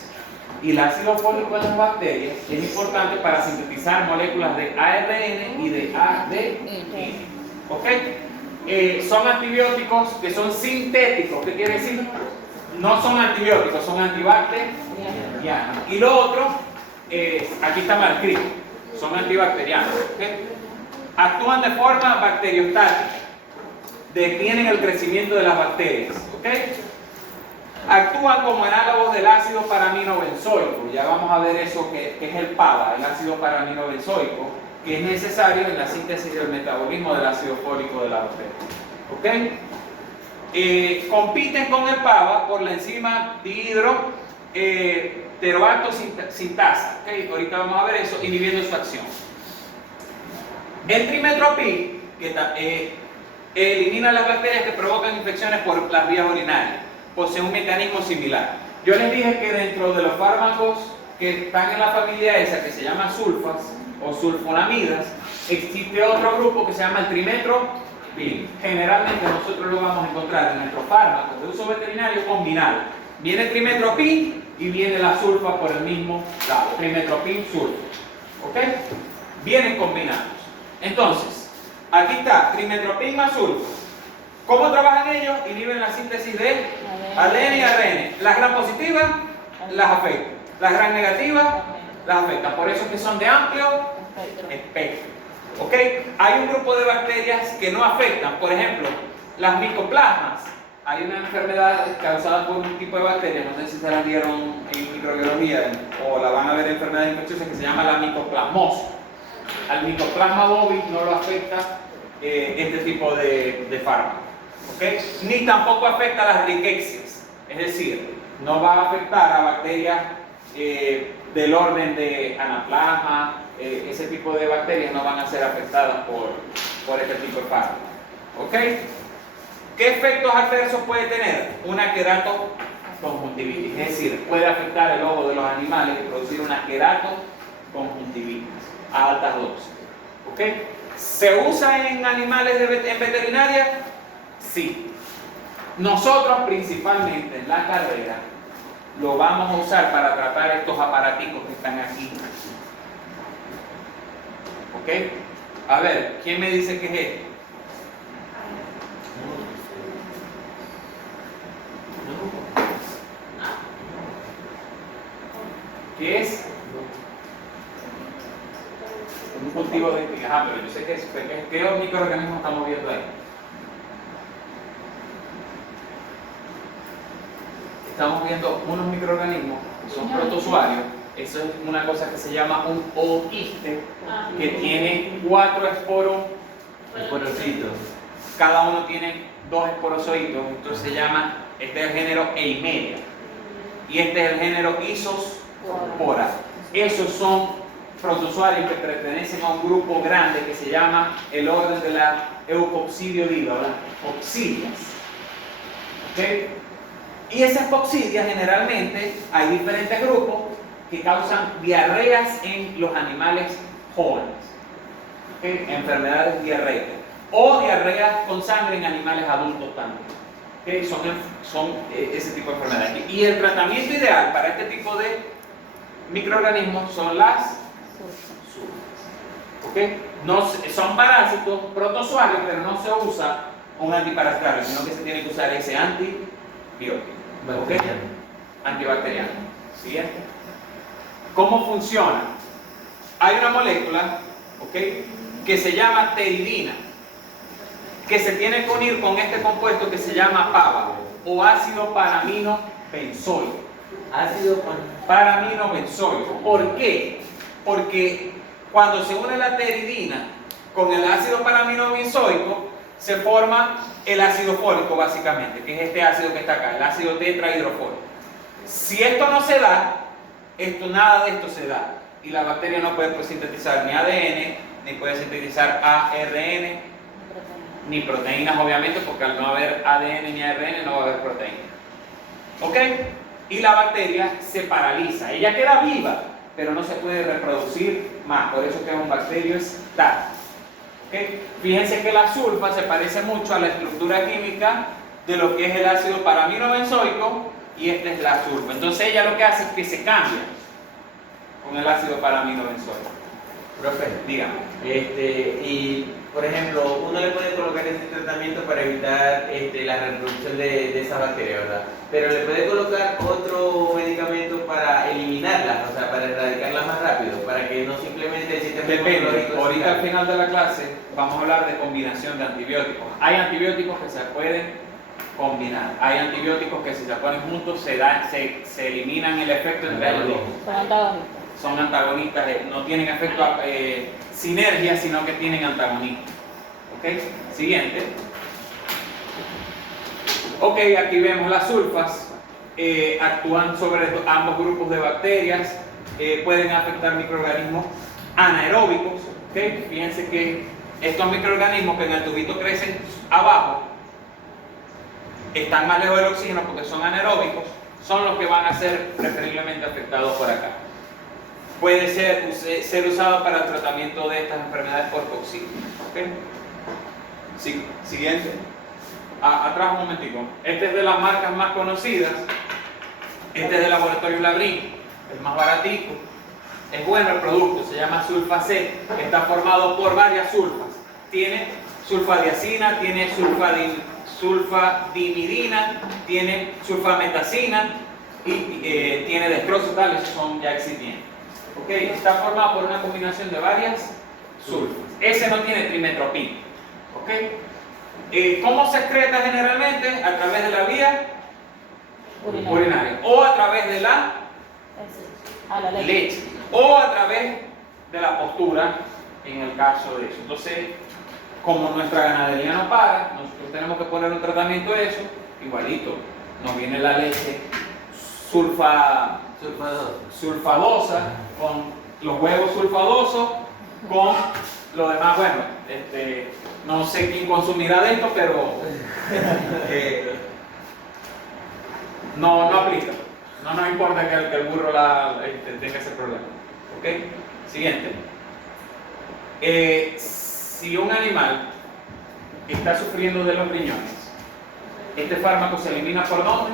Y el ácido fólico en las bacterias es importante para sintetizar moléculas de ARN y de ADN. ¿Ok? Son antibióticos que son sintéticos. ¿Qué quiere decir? No son antibióticos, son antibacterianos. Y lo otro, aquí está mal escrito, son antibacterianos. ¿Okay? Actúan de forma bacteriostática, detienen el crecimiento de las bacterias. ¿Okay? Actúan como análogos del ácido paraminobenzoico. Ya vamos a ver eso que es el PABA, el ácido paraminobenzoico, que es necesario en la síntesis del metabolismo del ácido fólico de la bacteria. ¿Ok? Compiten con el PABA por la enzima dihidroteroato-sintasa. ¿Okay? Ahorita vamos a ver eso, inhibiendo su acción. El trimetopin, que elimina las bacterias que provocan infecciones por las vías urinarias, posee un mecanismo similar. Yo les dije que dentro de los fármacos que están en la familia esa, que se llama sulfas o sulfonamidas, existe otro grupo que se llama el trimetopin. Generalmente nosotros lo vamos a encontrar en nuestros fármacos de uso veterinario combinado. Viene trimetopin y viene la sulfa por el mismo lado, trimetopin sulfa. ¿Ok? Vienen combinados. Entonces, aquí está trimetropin más sulfa. ¿Cómo trabajan ellos? Inhiben la síntesis de ADN y ARN. Las gram positivas las afectan. Las gram negativas las afectan. Por eso es que son de amplio espectro. ¿Ok? Hay un grupo de bacterias que no afectan. Por ejemplo, las micoplasmas. Hay una enfermedad causada por un tipo de bacteria, no sé si se la dieron en microbiología o la van a ver en enfermedades infecciosas, que se llama la micoplasmosis. Al micoplasma bovis no lo afecta este tipo de fármaco. ¿Okay? Ni tampoco afecta a las riquecias, es decir, no va a afectar a bacterias del orden de anaplasma, ese tipo de bacterias no van a ser afectadas por este tipo de fármaco. ¿Okay? ¿Qué efectos adversos puede tener? Una queratoconjuntivitis, es decir, puede afectar el ojo de los animales y producir una queratoconjuntivitis a altas dosis. ¿Okay? ¿Se usa en animales en veterinaria? Sí. Nosotros principalmente en la carrera lo vamos a usar para tratar estos aparaticos que están aquí. ¿Ok? A ver, ¿quién me dice qué es esto? ¿Qué es? Un cultivo de espigas. Ah, pero yo sé que es. ¿Qué microorganismos estamos viendo ahí? Estamos viendo unos microorganismos que son protozoarios. Eso es una cosa que se llama un ooquiste, que tiene 4 Esporocitos. Cada uno tiene 2 esporozoitos. Entonces se llama, este es el género Eimeria. Y este es el género Isospora. Esos son protozoarios que pertenecen a un grupo grande que se llama el orden de la Eucoccidiodida, o las coccidias. ¿Okay? Y esas coccidias generalmente hay diferentes grupos que causan diarreas en los animales jóvenes. ¿Okay? Enfermedades diarreicas. O diarreas con sangre en animales adultos también. ¿Okay? Son ese tipo de enfermedades. Y el tratamiento ideal para este tipo de microorganismos son las sulfas. ¿Okay? No, son parásitos protozoarios, pero no se usa un antiparasitario, sino que se tiene que usar ese antibiótico. ¿Okay? Antibacteriano. Siguiente. ¿Cómo funciona? Hay una molécula, ¿okay?, que se llama pteridina, que se tiene que unir con este compuesto que se llama PABA o ácido paraminobenzoico. Ácido Paraminobenzoico. ¿Por qué? Porque cuando se une la pteridina con el ácido paraminobenzoico se forma el ácido fólico, básicamente, que es este ácido que está acá, el ácido tetrahidrofólico. Si esto no se da, nada de esto se da, y la bacteria no puede sintetizar ni ADN, ni puede sintetizar ARN, ni proteínas, obviamente, porque al no haber ADN ni ARN no va a haber proteínas. ¿Ok? Y la bacteria se paraliza, ella queda viva, pero no se puede reproducir más, por eso es que es un bacterio estático. ¿Okay? Fíjense que la sulfa se parece mucho a la estructura química de lo que es el ácido paraminobenzoico y esta es la sulfa. Entonces ella lo que hace es que se cambia con el ácido paraminobenzoico. Profe, Dígame. y por ejemplo, uno le puede colocar este tratamiento para evitar la reproducción de esa bacteria, ¿verdad? Pero le puede colocar otro medicamento para eliminarlas, o sea, para erradicarlas más rápido, para que no simplemente el sistema Depende. inmunológico Ahorita al final de la clase vamos a hablar de combinación de antibióticos. Hay antibióticos que se pueden combinar. Hay antibióticos que si se ponen juntos se eliminan el efecto entre ellos dos. Son antagonistas. Son antagonistas, no tienen efecto sinergia, sino que tienen antagonismo. ¿Ok? Siguiente. Ok, aquí vemos las sulfas, actúan sobre ambos grupos de bacterias, pueden afectar microorganismos anaeróbicos. ¿Ok? Fíjense que estos microorganismos que en el tubito crecen abajo, están más lejos del oxígeno porque son anaeróbicos, son los que van a ser preferiblemente afectados por acá. Puede ser usado para el tratamiento de estas enfermedades por toxinas. ¿Okay? Sí, siguiente. Atrás un momentico. Este es de las marcas más conocidas. Este es del laboratorio Labrin, el más baratico. es bueno el producto, se llama sulfacet, está formado por varias sulfas. Tiene sulfadiazina, tiene sulfadimidina, tiene sulfametacina y tiene dextroso, tal, esos son ya excipientes. ¿Okay? Está formado por una combinación de varias sulfas. Ese no tiene trimetropina. ¿Okay? ¿Cómo se excreta generalmente? A través de la vía urinaria o a través de la A la leche. leche o a través de la postura en el caso de eso. Entonces, como nuestra ganadería no para, nosotros tenemos que poner un tratamiento de eso, igualito, nos viene la leche sulfadosa, con los huevos sulfadosos, con lo demás, bueno, no sé quién consumirá de esto, pero no aplica. No nos importa que el burro tenga ese problema. ¿Ok? Siguiente. Si un animal está sufriendo de los riñones, este fármaco se elimina por dónde?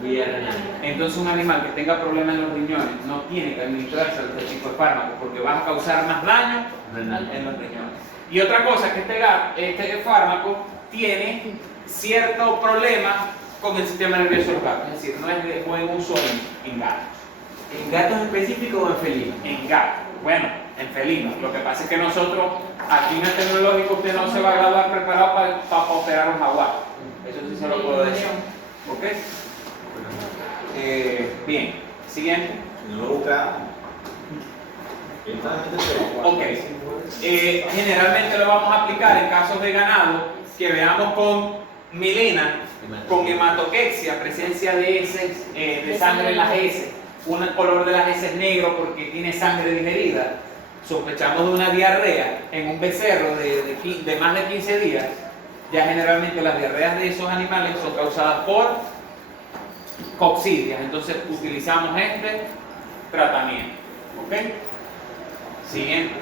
Vía renal. Entonces un animal que tenga problemas en los riñones no tiene que administrarse este tipo de fármaco porque va a causar más daño en los riñones. Y otra cosa es que este fármaco tiene cierto problema con el sistema nervioso local, es decir, no es de buen uso en gatos. ¿En gatos específicos o en felinos? En gatos, bueno, en felinos. Lo que pasa es que nosotros, aquí en el tecnológico, usted no se va a graduar preparado para operar un jaguar. Eso sí se lo puedo decir. ¿Ok? Bien, siguiente. No lo busca. Ok. Generalmente lo vamos a aplicar en casos de ganado que veamos con milena, con hematoquexia, presencia de heces, de sangre en las heces, un color de las heces negro porque tiene sangre digerida. Sospechamos de una diarrea en un becerro de más de 15 días. Ya generalmente las diarreas de esos animales son causadas por coccidias, entonces utilizamos este tratamiento. ¿Ok? Siguiente.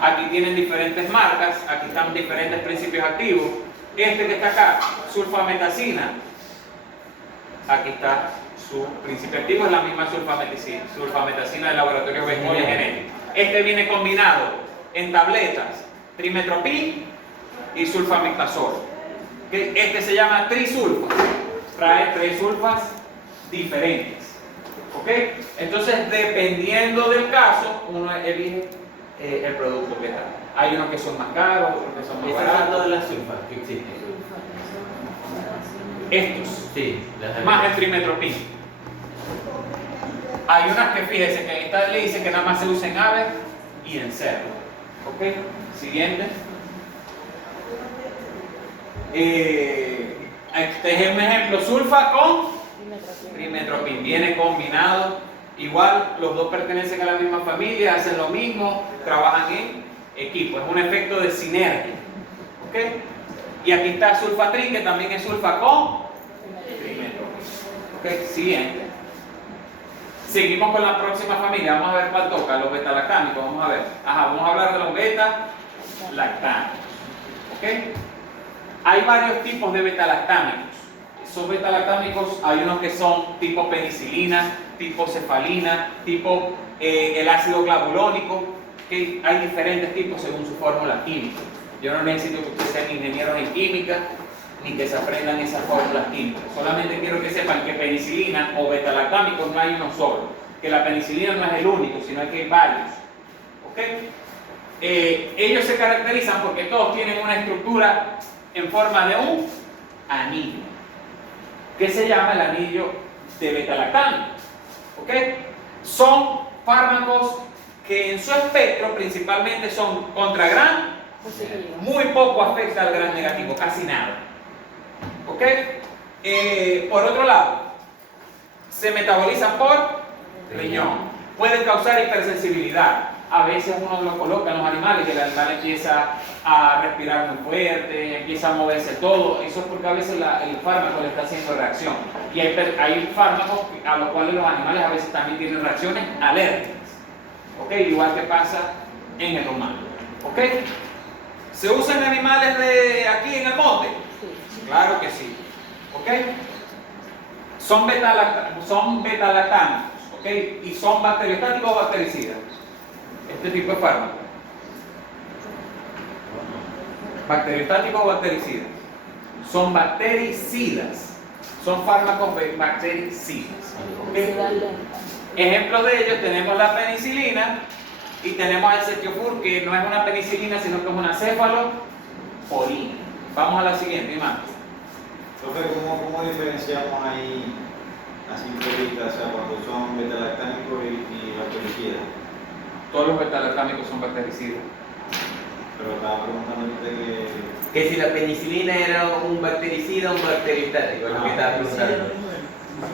Aquí tienen diferentes marcas, aquí están diferentes principios activos. Este que está acá, sulfametacina, aquí está su principio activo, es la misma sulfametacina del laboratorio Bengoya Genética. Este viene combinado en tabletas, trimetropin y sulfametazol. Este se llama trisulfas, trae 3 sulfas diferentes. ¿Ok? Entonces, dependiendo del caso, uno elige el producto que está. Hay unos que son más caros, otros que son más Estás hablando baratos. de las sulfas que existen. Estos, Sí, las más el trimetropin. Hay unas que, fíjense, que en esta le dice que nada más se usa en aves y en cerdos. ¿Ok? Siguiente. Este es un ejemplo, sulfa con trimetropin. Viene combinado. Igual, los dos pertenecen a la misma familia, hacen lo mismo, trabajan en equipo. Es un efecto de sinergia. ¿Ok? Y aquí está sulfatrin, que también es sulfa con trimetropin. ¿Ok? Siguiente. Seguimos con la próxima familia. Vamos a ver cuál toca. Los beta-lactámicos. Vamos a ver. Vamos a hablar de los beta-lactámicos. ¿Ok? Hay varios tipos de beta-lactámicos. Esos beta-lactámicos, hay unos que son tipo penicilina, tipo cefalina, tipo el ácido clavulónico, que hay diferentes tipos según su fórmula química. Yo no necesito que ustedes sean ingenieros en química ni que se aprendan esas fórmulas químicas. Solamente quiero que sepan que penicilina o beta-lactámicos no hay uno solo, que la penicilina no es el único, sino que hay varios. ¿Ok? Ellos se caracterizan porque todos tienen una estructura en forma de un anillo, que se llama el anillo de beta-lactámicos. ¿Ok? Son fármacos que en su espectro principalmente son contra gram, muy poco afecta al gram negativo, casi nada. ¿Ok? Por otro lado, se metabolizan por riñón, pueden causar hipersensibilidad. A veces uno lo coloca en los animales y el animal empieza a respirar muy fuerte, empieza a moverse todo. Eso es porque a veces el fármaco le está haciendo reacción. Y hay fármacos a los cuales los animales a veces también tienen reacciones alérgicas. ¿Ok? Igual que pasa en el humano. ¿Ok? ¿Se usan animales de aquí en el monte? Claro que sí. ¿Ok? Son beta-lactámicos. ¿Ok? ¿ok? Y son bacteriostáticos o bactericidas. Este tipo de fármaco. Bacteriostáticos o bactericidas. Son bactericidas. Son fármacos bactericidas. ¿Ok? Ejemplos de ellos tenemos la penicilina y tenemos el cetiofur, que no es una penicilina, sino que es una cefalosporina. Vamos a la siguiente imagen. Entonces, ¿cómo diferenciamos ahí a simple vista, o sea, cuando son betalactámicos y bactericidas? Todos los betalactámicos son bactericidas. Pero estaba preguntando usted Que si la penicilina era un bactericida o un bacteriostático, es lo que estaba preguntando.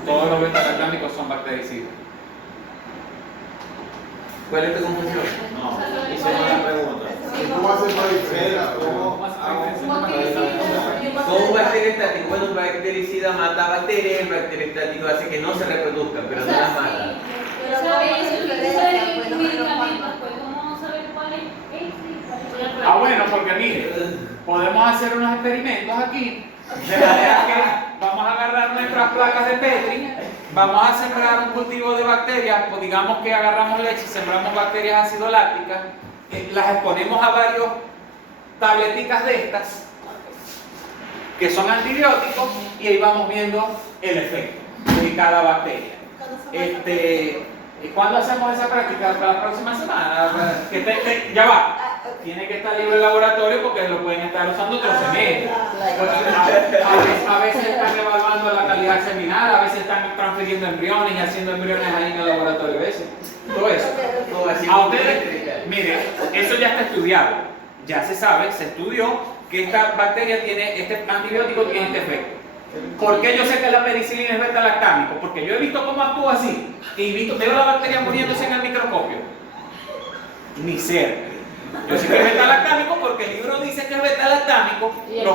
Todos los betalactámicos son bactericidas. ¿Cuál es tu confusión? No, esa es la pregunta. ¿Cómo hace para diferenciar? ¿Cómo Con un bacteriostático, bueno, un bactericida mata bacterias, el bacteriostático hace que no se reproduzcan, pero no las mata. Pero ¿sabes? Eso es el medicamento, pues, ¿cómo saber cuál es este y cuál es el Ah, bueno, porque mire, podemos hacer unos experimentos aquí, de manera que vamos a agarrar nuestras placas de Petri, vamos a sembrar un cultivo de bacterias, pues digamos que agarramos leche y sembramos bacterias ácido lácticas, las exponemos a varios tableticas de estas, que son antibióticos, y ahí vamos viendo el efecto de cada bacteria. ¿Cuándo hacemos esa práctica? ¿Para la próxima semana? Ya va. Tiene que estar libre el laboratorio porque lo pueden estar usando otros semestres. A veces están evaluando la calidad seminal, a veces están transfiriendo embriones y haciendo embriones ahí en el laboratorio. ¿Ves? Todo eso. A ustedes, mire, eso ya está estudiado. Ya se sabe, se estudió que esta bacteria tiene, este antibiótico tiene este efecto. ¿Por qué yo sé que la penicilina es beta-lactámico? Porque yo he visto cómo actúa así. Y veo la bacteria muriéndose en el microscopio. Ni cerca. Yo sé que es beta-lactámico porque el libro dice que es beta-lactámico. Y los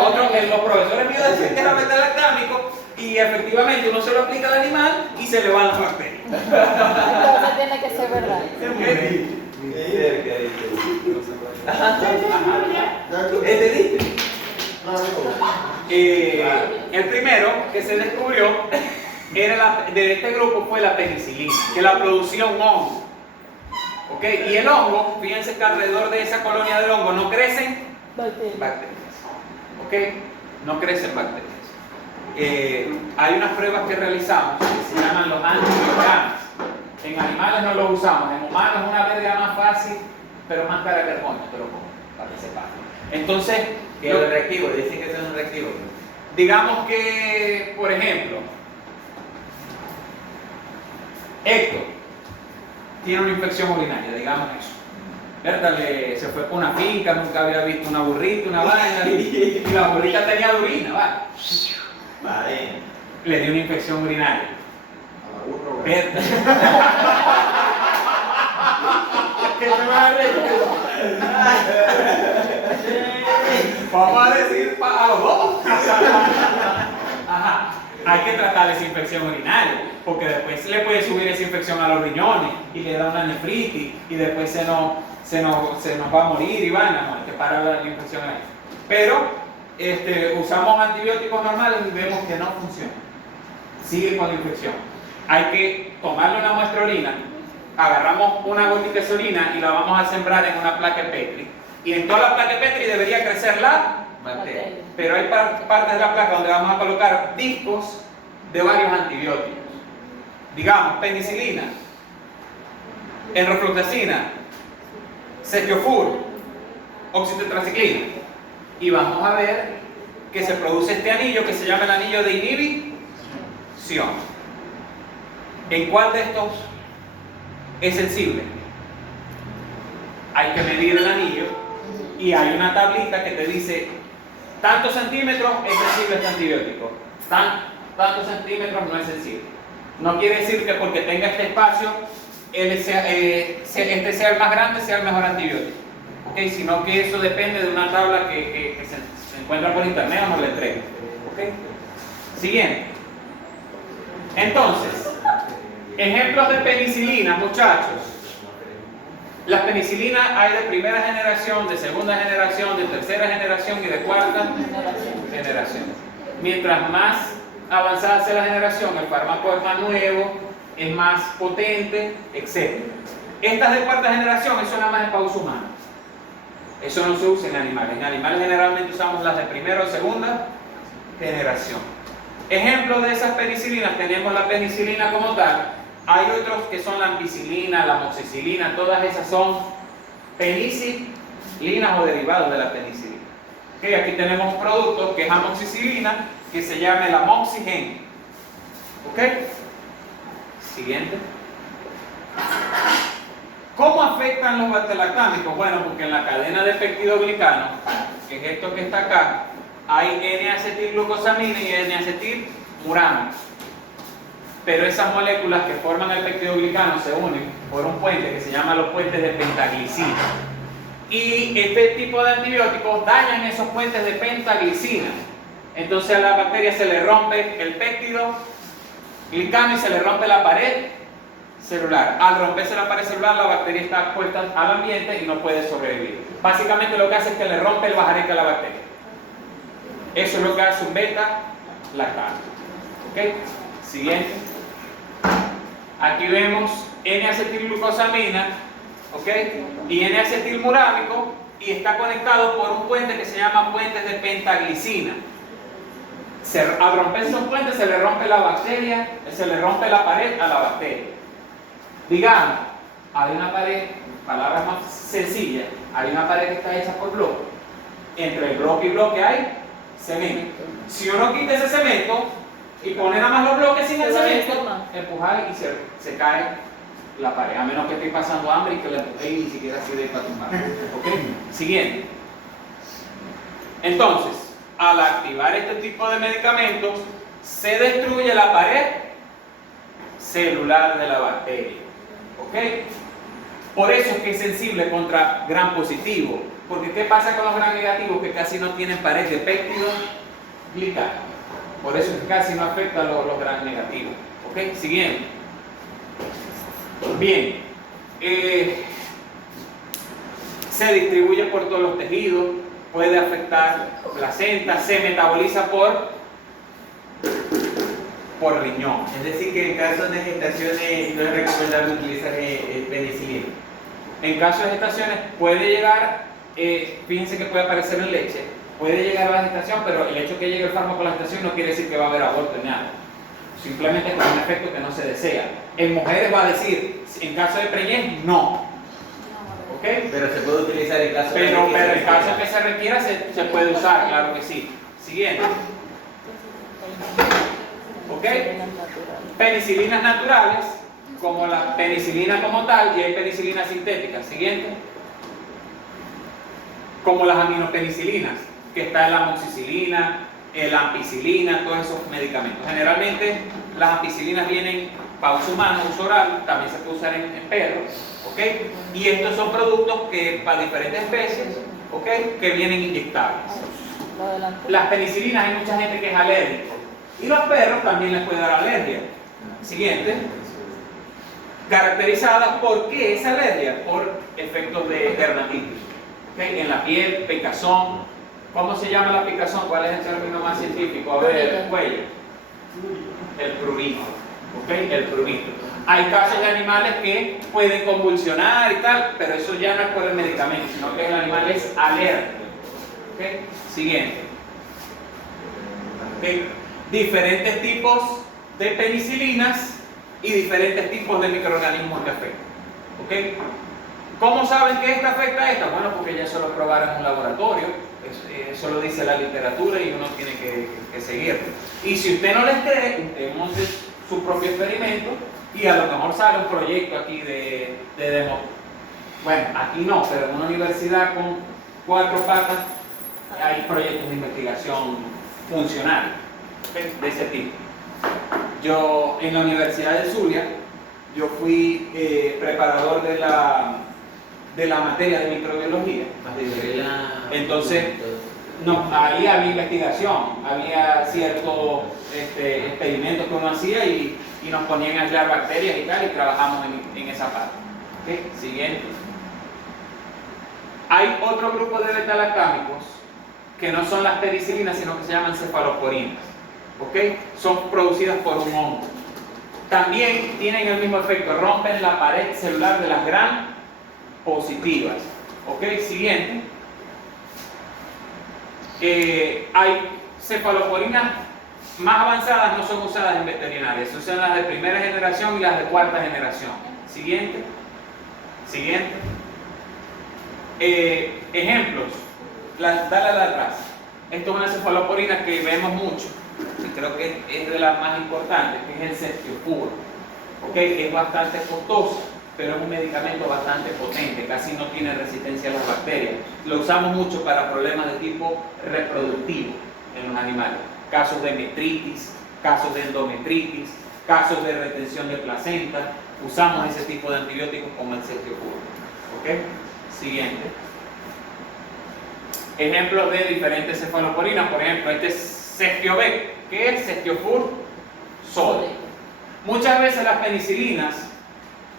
otros, los profesores míos dicen que era beta-lactámico. Y efectivamente uno se lo aplica al animal y se le van las bacterias. Entonces tiene que ser verdad. ¿Entendiste? El primero que se descubrió de este grupo fue la penicilina, que la producía un hongo. ¿Ok? Y el hongo, fíjense que alrededor de esa colonia del hongo no crecen bacterias. ¿Ok? No crecen bacterias. Hay unas pruebas que realizamos que se llaman los antibiogramas. En animales no los usamos, en humanos es una verga más fácil, pero más cara que el coño, te lo pongo, para que sepas. Entonces, Que es reactivo, dicen que son reactivos. digamos que, por ejemplo, Héctor tiene una infección urinaria, digamos eso. Berta se fue por una finca, nunca había visto una burrita, una vaina, y la burrita tenía urina, ¿vale? Vale. Le dio una infección urinaria. Berta. ¿Qué se va a reír? Vamos a decir a los dos. Ajá. Hay que tratar esa infección urinaria, porque después le puede subir esa infección a los riñones y le da una nefritis y después se nos va a morir y vaina, no, hay que parar la infección ahí. Pero usamos antibióticos normales y vemos que no funciona. Sigue con la infección. Hay que tomarle una muestra de orina, agarramos una gotita de orina y la vamos a sembrar en una placa de Petri. Y en toda la placa de Petri debería crecer la Bacterias. pero hay partes de la placa donde vamos a colocar discos de varios antibióticos. Digamos, penicilina, enrofloxacina, cetiofur, oxitetraciclina. Y vamos a ver que se produce este anillo que se llama el anillo de inhibición. ¿En cuál de estos es sensible? Hay que medir el anillo y hay una tablita que te dice tantos centímetros es sensible este antibiótico, tantos centímetros no es sensible. No quiere decir que porque tenga este espacio este sea el más grande, sea el mejor antibiótico, ¿okay? Sino que eso depende de una tabla que se encuentra por internet o nos la entrega. ¿Okay? Siguiente. Entonces, ejemplos de penicilina, muchachos. Las penicilinas hay de primera generación, de segunda generación, de tercera generación y de cuarta generación. Mientras más avanzada sea la generación, el fármaco es más nuevo, es más potente, etc. Estas de cuarta generación, eso nada más es para uso humano. Eso no se usa en animales. En animales generalmente usamos las de primera o segunda generación. Ejemplos de esas penicilinas, tenemos la penicilina como tal. Hay otros que son la ampicilina, la amoxicilina, todas esas son penicilinas o derivados de la penicilina. Okay, aquí tenemos un producto que es amoxicilina, que se llama el amoxigen. ¿Ok? Siguiente. ¿Cómo afectan los beta-lactámicos? Bueno, porque en la cadena de peptidoglicano, que es esto que está acá, hay N-acetilglucosamina y N-acetilmurámico. Pero esas moléculas que forman el peptidoglicano se unen por un puente que se llama los puentes de pentaglicina. Y este tipo de antibióticos dañan esos puentes de pentaglicina. Entonces a la bacteria se le rompe el peptidoglicano y se le rompe la pared celular. Al romperse la pared celular, la bacteria está expuesta al ambiente y no puede sobrevivir. Básicamente lo que hace es que le rompe el bajarete a la bacteria. Eso es lo que hace un beta-lactámico. ¿Ok? Siguiente. Aquí vemos N-acetilglucosamina, ¿ok? Y N-acetilmurámico, y está conectado por un puente que se llama puentes de pentaglicina. Al romper esos puentes se le rompe la bacteria, se le rompe la pared a la bacteria. Digamos, hay una pared, palabras más sencillas, hay una pared que está hecha por bloque. Entre el bloque y bloque hay cemento. Si uno quita ese cemento y pone nada más los bloques sin el cemento, empujar y se cae la pared, a menos que esté pasando hambre y que la empujé y ni siquiera sirve para tumbar. ¿Ok? Siguiente. Entonces, al activar este tipo de medicamentos, se destruye la pared celular de la bacteria. ¿Ok? Por eso es que es sensible contra gram positivo. Porque ¿qué pasa con los gram negativos? Que casi no tienen pared de peptidoglicano. Por eso es que casi no afecta a los gram negativos. ¿Ok? Siguiente. Bien. Se distribuye por todos los tejidos. Puede afectar placenta. Se metaboliza por riñón. Es decir, que en caso de gestaciones no es recomendable utilizar penicilina. En caso de gestaciones puede llegar, fíjense que puede aparecer en leche, puede llegar a la gestación, pero el hecho que llegue el fármaco a la gestación no quiere decir que va a haber aborto ni nada. Simplemente es un efecto que no se desea. En mujeres va a decir, en caso de preñez, no. ¿Ok? Pero se puede utilizar en caso Pero en caso que se requiera, se puede usar, claro que sí. Siguiente. ¿Ok? Penicilinas naturales, como la penicilina como tal, y hay penicilinas sintéticas. Siguiente. Como las aminopenicilinas, que está la amoxicilina, la ampicilina, todos esos medicamentos. Generalmente las ampicilinas vienen para uso humano, uso oral, también se puede usar en perros. ¿Ok? Y estos son productos que para diferentes especies, ¿ok? Que vienen inyectables. Las penicilinas hay mucha gente que es alérgica. Y los perros también les puede dar alergia. Siguiente. Caracterizadas por qué esa alergia, por efectos de dermatitis. ¿Okay? En la piel, picazón. ¿Cómo se llama la picazón? ¿Cuál es el término más científico? A ver, el cuello. El prurito. ¿Okay? El prurito. Hay casos de animales que pueden convulsionar y tal, pero eso ya no es por el medicamento, sino que el animal es alérgico. ¿Okay? Siguiente. ¿Okay? Diferentes tipos de penicilinas y diferentes tipos de microorganismos que afectan. ¿Ok? ¿Cómo saben que esta afecta a esta? Bueno, porque ya se lo probaron en un laboratorio, eso lo dice la literatura y uno tiene que seguirlo. Y si usted no les cree, usted monte su propio experimento y a lo mejor sale un proyecto aquí de demo. Bueno, aquí no, pero en una universidad con 4 patas hay proyectos de investigación funcionales de ese tipo. Yo en la Universidad de Zulia, yo fui preparador de la materia de microbiología. Entonces, no, ahí había investigación, había ciertos experimentos que uno hacía y nos ponían a aislar bacterias y tal, y trabajamos en esa parte. ¿Okay? Siguiente. Hay otro grupo de beta-lactámicos que no son las penicilinas, sino que se llaman cefalosporinas. ¿Ok? Son producidas por un hongo. también tienen el mismo efecto, rompen la pared celular de las gram positivas. Ok, siguiente. Hay cefaloporinas más avanzadas, no son usadas en veterinaria, se usan las de primera generación y las de cuarta generación. Siguiente. Siguiente. Ejemplos. Dale a la atrás. Esto es una cefaloporina que vemos mucho, y creo que es de las más importantes, que es el ceftiofur. Okay, es bastante costoso, pero es un medicamento bastante potente, casi no tiene resistencia a las bacterias. Lo usamos mucho para problemas de tipo reproductivo en los animales. Casos de metritis, casos de endometritis, casos de retención de placenta. Usamos ese tipo de antibióticos como el ceftiofur. ¿Okay? Siguiente. Ejemplos de diferentes cefaloporinas, por ejemplo, este es Ceftiovec, que es Ceftiofur Sol. Muchas veces las penicilinas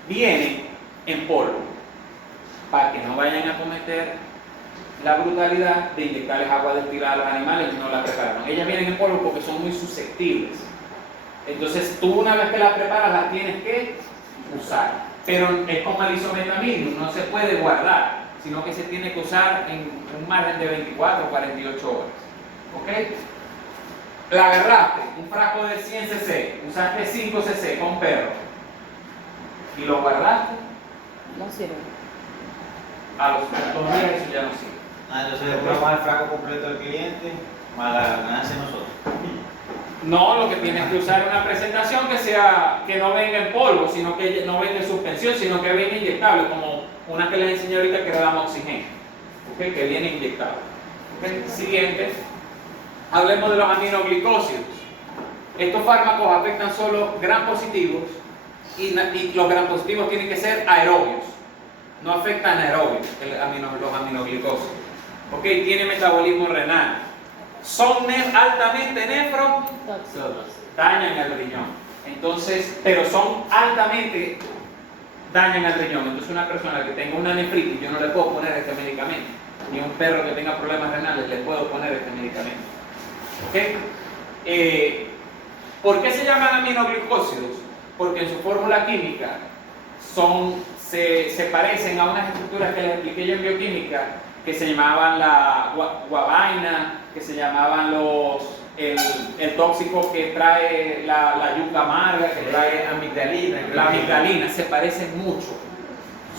vienen en polvo, para que no vayan a cometer la brutalidad de inyectarles agua destilada a los animales y no la prepararon. Ellas vienen en polvo porque son muy susceptibles. Entonces tú una vez que las preparas las tienes que usar. Pero es como el isometamidum, no se puede guardar, sino que se tiene que usar en un margen de 24 o 48 horas. ¿Ok? La agarraste, un frasco de 100 cc, usaste 5 cc con perro y lo guardaste, No sirve. a los 2 días eso ya no sirve. Entonces después más el frasco completo del cliente, más la ganancia de nosotros. No, lo que tienes que usar es una presentación que no venga en polvo, sino que no venga en suspensión, sino que venga inyectable, como una que les enseñé ahorita que era la oxígeno, ¿okay? Que viene inyectable. ¿Okay? Siguiente, hablemos de los aminoglicósidos. Estos fármacos afectan solo gram positivos y los gram positivos tienen que ser aerobios, no afectan aerobios los aminoglicósidos. ¿Okay? Tiene metabolismo renal. Son altamente nefrotóxicos, dañan el riñón. Entonces, pero son altamente dañan el riñón. Entonces, una persona que tenga una nefritis, yo no le puedo poner este medicamento. Ni un perro que tenga problemas renales le puedo poner este medicamento. ¿Ok? ¿Por qué se llaman aminoglicósidos? Porque en su fórmula química se parecen a unas estructuras que les expliqué yo en bioquímica, que se llamaban la guavaina, que se llamaban el tóxico que trae la yuca amarga, que trae amigdalina. la amigdalina, se parecen mucho.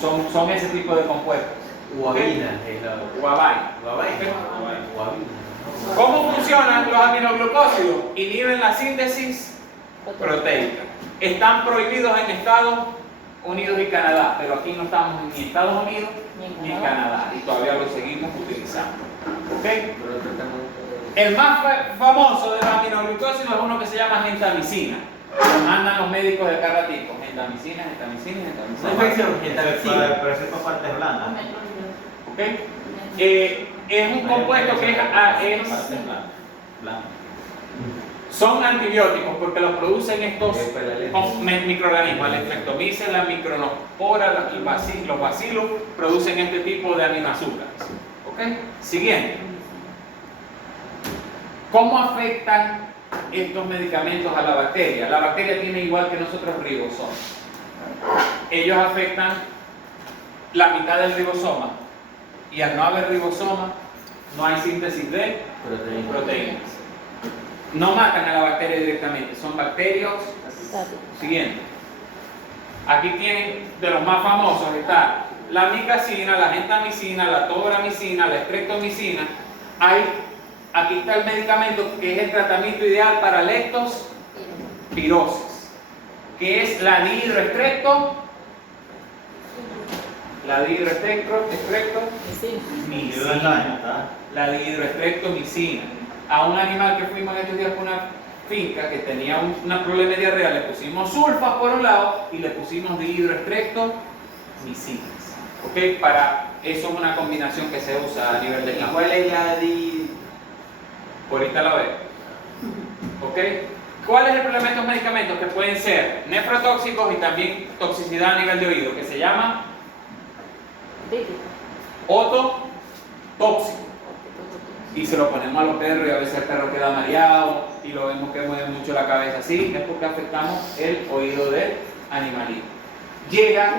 Son ese tipo de compuestos. Guavina. Guavaina. Guavina. ¿Cómo funcionan los aminoglucósidos? Inhiben la síntesis proteica. Están prohibidos en Estados Unidos y Canadá, pero aquí no estamos ni en Estados Unidos ni en Canadá y todavía lo seguimos utilizando. ¿Okay? El más famoso de los aminoglucósidos es uno que se llama gentamicina. Lo mandan los médicos de cada tipo. Gentamicina. Pero eso es para partes blandas. ¿Okay? Es un compuesto que son antibióticos porque los producen estos microorganismos. La Streptomyces, la Micronospora, los bacilos producen este tipo de aminoazúcares. ¿Okay? Siguiente. ¿Cómo afectan estos medicamentos a la bacteria? La bacteria tiene igual que nosotros ribosomas. Ellos afectan la mitad del ribosoma y al no haber ribosoma no hay síntesis de proteínas. No matan a la bacteria directamente, son bacterios. Siguiente. Aquí tienen de los más famosos está la micacina, la gentamicina, la tobramicina, la streptomicina. Aquí está el medicamento que es el tratamiento ideal para leptospirosis, que es la dihidroestreptomicina. La dihidroestreptomicina. A un animal que fuimos estos días por una finca que tenía un problema de diarrea, le pusimos sulfas por un lado y le pusimos dihidroestreptomicina. ¿Ok? Para eso es una combinación que se usa a nivel de campo. ¿Cuál es la Ahorita la veo. ¿Ok? ¿Cuál es el problema de estos medicamentos? Que pueden ser nefrotóxicos y también toxicidad a nivel de oído, que se llama ototóxico. y se lo ponemos a los perros y a veces el perro queda mareado y lo vemos que mueve mucho la cabeza así, es porque afectamos el oído del animalito. Llega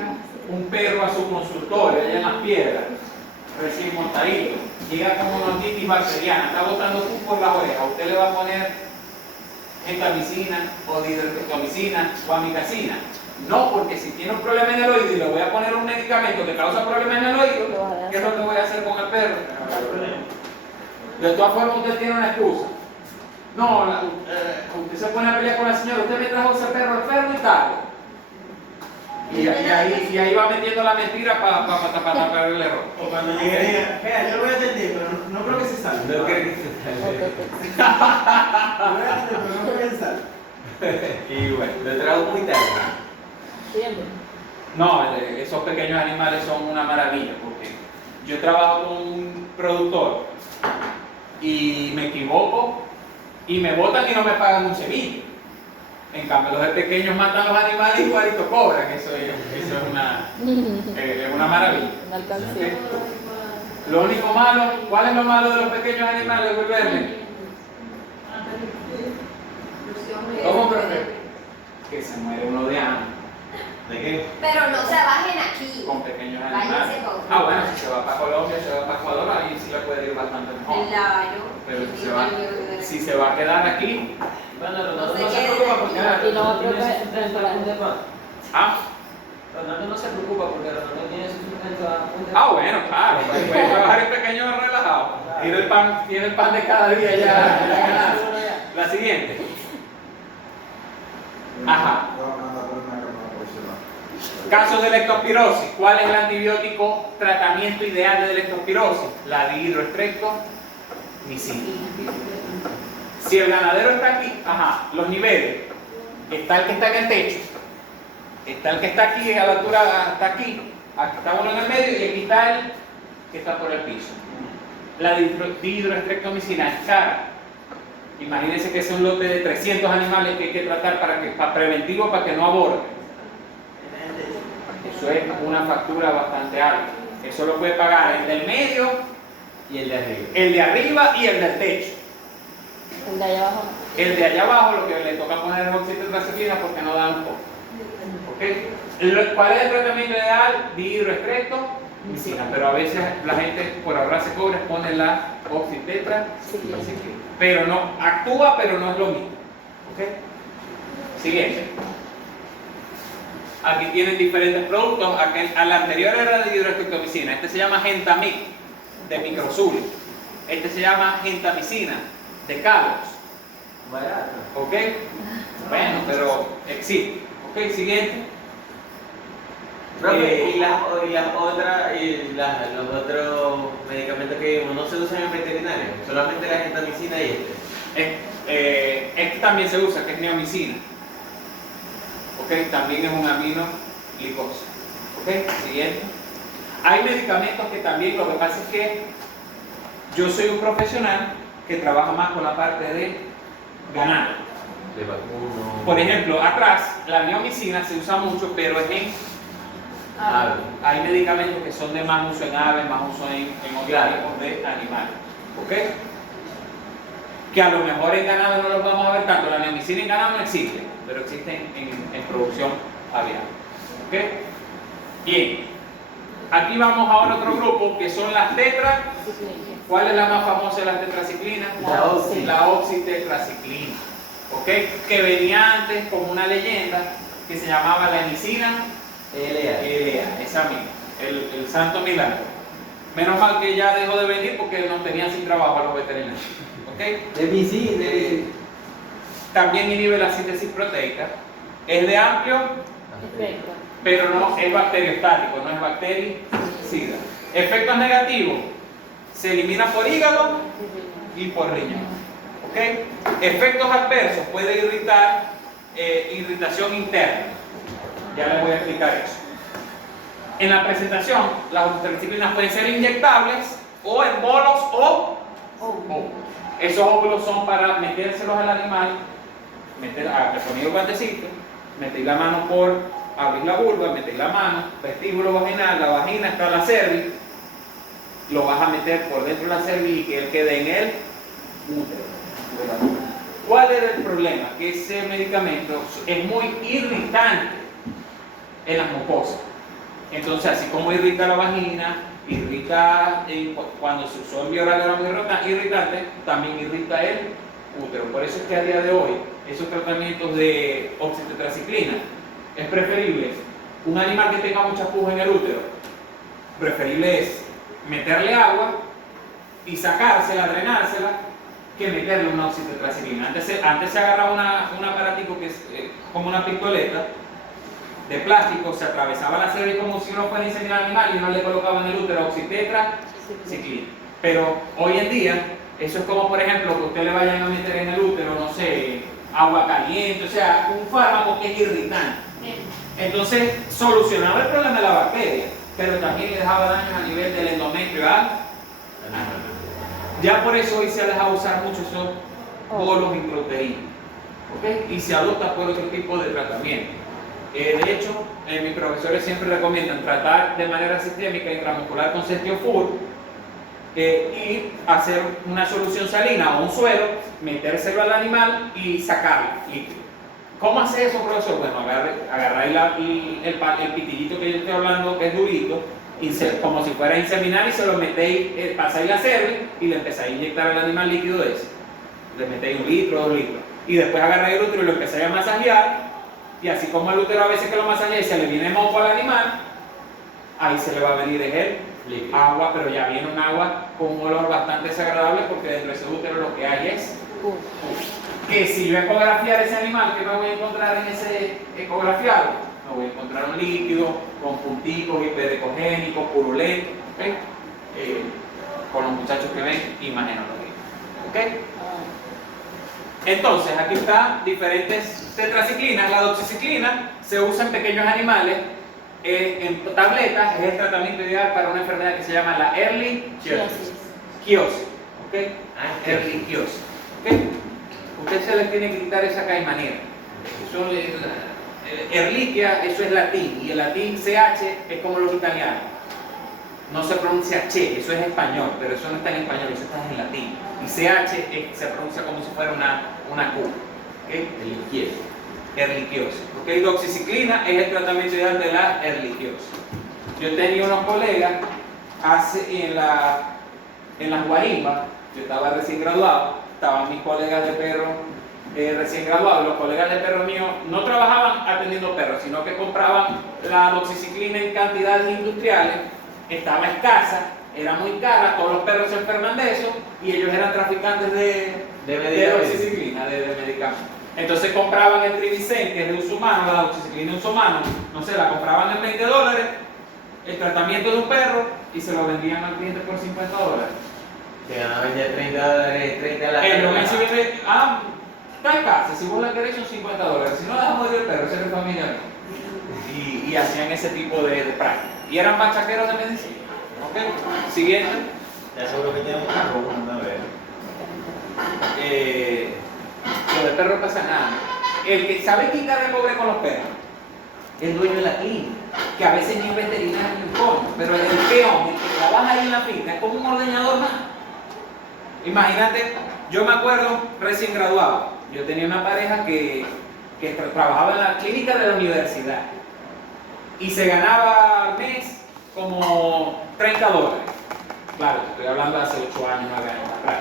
un perro a su consultorio allá en Las Piedras, recién montadito, llega con una otitis bacteriana, está botando pus por las orejas, usted le va a poner gentamicina o dihidroxicloroquina o amicacina. No, porque si tiene un problema en el oído y le voy a poner un medicamento que causa problemas en el oído, ¿qué es lo que voy a hacer con el perro? De todas formas, usted tiene una excusa. No, usted se pone a pelear con la señora, usted me trajo ese perro enfermo y tal. Y ahí va metiendo la mentira para tapar el error. O cuando llegue, yo lo voy a atender, pero no creo que se salve. No creo que se salve. Lo voy a atender, pero no creo que se salve. Y bueno, Lo trago muy tarde. Siempre. no, esos pequeños animales son una maravilla, porque yo trabajo con un productor y me equivoco y me botan y no me pagan un semillo. En cambio, los de pequeños matan los animales y igualito cobran. Eso es una maravilla. Una alcancía. Lo único malo, ¿cuál es lo malo de los pequeños animales, Wilberme? ¿Cómo, profe? Que se muere uno de hambre. ¿De qué? Pero no se bajen aquí. Con pequeños Váyanse animales. con- Bueno, si se va para Colombia, se va para Ecuador, ahí sí le puede ir bastante mejor. Claro. Pero si se va a quedar aquí, Bueno, Ronaldo No no se se quede. preocupa porque Y no va a tiene preocupar- sustento a punta de pan. ah, Ronaldo no se preocupa porque Ronaldo tiene su sustento a punta de pan. bueno, claro, puede trabajar el pequeño relajado. Tiene el pan de cada día ya ganado. La siguiente. Ajá. Casos de leptospirosis. ¿Cuál es el antibiótico tratamiento ideal de leptospirosis? La dihidroestreptomicina. Si el ganadero está aquí, los niveles. Está el que está en el techo. Está el que está aquí a la altura, hasta aquí. Aquí está uno en el medio y aquí está el que está por el piso. La dihidroestreptomicina es cara. Imagínense que es un lote de 300 animales que hay que tratar para preventivo, para que no aborten. Eso es una factura bastante alta. Eso lo puede pagar el del medio, Y el de arriba. el de arriba y el del techo. El de allá abajo. El de allá abajo lo que le toca poner es oxitetracyclina porque no da un poco. ¿Ok? ¿Cuál es el tratamiento ideal? Dihidroestreptomicina, pero a veces la gente por ahorrarse cobres pone la oxitetracyclina. Pero no, actúa pero no es lo mismo. ¿Ok? Siguiente. Aquí tienen diferentes productos. Al anterior era de dihidroestreptomicina. Este se llama Gentamic de Microsul. Este se llama Gentamicina de Calos. Barato. ¿Ok? Bueno, pero existe. ¿Ok? Siguiente. Profe, y los otros medicamentos que vimos no se usan en veterinario, solamente la gentamicina y Este también se usa, que es neomicina. ¿Ok? También es un aminoglicosa. ¿Ok? Siguiente. Hay medicamentos que también, lo que pasa es que yo soy un profesional que trabaja más con la parte de ganado. de vacuno. Por ejemplo, atrás, la neomicina se usa mucho, pero es en Ave. hay medicamentos que son de más uso en aves, más uso en orgánicos de animales. ¿Ok? Que a lo mejor en ganado no los vamos a ver tanto. La neomicina en ganado no existe, pero existe en producción aviar. ¿Ok? Bien. Aquí vamos ahora a otro grupo que son las tetra. ¿Cuál es la más famosa de las tetraciclinas? La oxitetraciclina. ¿Ok? Que venía antes como una leyenda que se llamaba la henicina Elea, esa misma, el santo milagro. Menos mal que ya dejó de venir porque nos tenían sin trabajo a los veterinarios. ¿Ok? También inhibe la síntesis proteica. Es de amplio, Efecto. pero no es bacteriostático, no es bactericida. Efectos negativos. Se elimina por hígado y por riñón. ¿Ok? Efectos adversos. Puede irritar, irritación interna. Ya les voy a explicar eso. En la presentación, las oxitetraciclinas pueden ser inyectables o en bolos o óvulos. Esos óvulos son para metérselos al animal, poner el guantecito, meter la mano por abrir la vulva, meter la mano, vestíbulo vaginal, la vagina está la cervix, lo vas a meter por dentro de la cervix y que él quede en el útero. ¿Cuál era el problema? Que ese medicamento es muy irritante en las mucosas. Entonces, así como irrita la vagina, irrita, cuando se usó el bioral era muy irritante, también irrita el útero. Por eso es que a día de hoy, esos tratamientos de oxitetraciclina, es preferible un animal que tenga mucha pus en el útero, preferible es meterle agua y sacársela, drenársela, que meterle una oxitetraciclina. Antes se agarraba un aparatico que es como una pistoleta de plástico, se atravesaba la cervix como si uno fuera a inseminar animal y uno le colocaba en el útero oxitetraciclina. Pero hoy en día, eso es como por ejemplo que usted le vayan a meter en el útero, no sé, agua caliente, o sea, un fármaco que es irritante. Entonces solucionaba el problema de la bacteria, pero también le dejaba daños a nivel del endometrio al animal. Ya por eso hoy se ha dejado usar mucho esos bolos intrauterinos, ¿ok? Y se adopta por otro tipo de tratamiento. De hecho, mis profesores siempre recomiendan tratar de manera sistémica intramuscular con Cestiofur y hacer una solución salina o un suero, metérselo al animal y sacarlo líquido. ¿Cómo hace eso, profesor? Bueno, agarráis el pitillito que yo estoy hablando, que es durito, como si fuera a inseminar, y se lo metéis, pasáis la cervix y le empezáis a inyectar al animal líquido de ese. Le metéis 1 litro, 2 litros. Y después agarráis el útero y lo empezáis a masajear, y así como el útero a veces que lo masajeáis se le viene moco al animal, ahí se le va a venir el líquido. Agua, pero ya viene un agua con un olor bastante desagradable porque dentro de ese útero lo que hay es que si yo ecografiar ese animal, ¿qué me voy a encontrar en ese ecografiado? Me voy a encontrar un líquido con punticos hiperecogénicos, purulentos, ¿okay? Con los muchachos que ven, imagínalo. ¿Okay? Entonces, aquí están diferentes tetraciclinas. La doxiciclina se usa en pequeños animales, en tabletas, es el tratamiento ideal para una enfermedad que se llama la Ehrlichiosis. ¿Okay? Ehrlichiosis. ¿Okay? Usted se les tiene que quitar esa caimanera. Ehrlichia, eso es latín, y el latín CH es como los italianos. No se pronuncia che, eso es español, pero eso no está en español, eso está en latín. Y CH se pronuncia como si fuera una Q. ¿Okay? Ehrlichiosis. ¿Okay? Doxiciclina es el tratamiento ideal de la Ehrlichiosis. Yo tenía unos colegas en las guarimbas, yo estaba recién graduado, estaban mis colegas de perro recién graduados. Los colegas de perro míos no trabajaban atendiendo perros, sino que compraban la doxiciclina en cantidades industriales, estaba escasa, era muy cara, todos los perros se enferman de eso y ellos eran traficantes de doxiciclina, de medicamentos. Entonces compraban el Trivicen, que es de uso humano, la doxiciclina de uso humano, no sé, la compraban en $20, el tratamiento de un perro, y se lo vendían al cliente por $50. Se ganaban ya $30, 30 a la Ellos me dicen, está escasa, si vos la querés son $50, si no dejamos de ir el perro, ese es familia. Y hacían ese tipo de prácticas. Y eran bachaqueros de medicina. ¿Ok? Siguiente. Ya seguro que tiene una ropa, una vez. Lo del perro no pasa nada. El que sabe quitar el cobre con los perros, el dueño de la clínica, que a veces ni es veterinario ni coño, pero el peón, el que trabaja ahí en la finca, es como un ordeñador más. Imagínate, yo me acuerdo recién graduado, yo tenía una pareja que trabajaba en la clínica de la universidad y se ganaba al mes como $30. Claro, te estoy hablando de hace 8 años, 9 años atrás.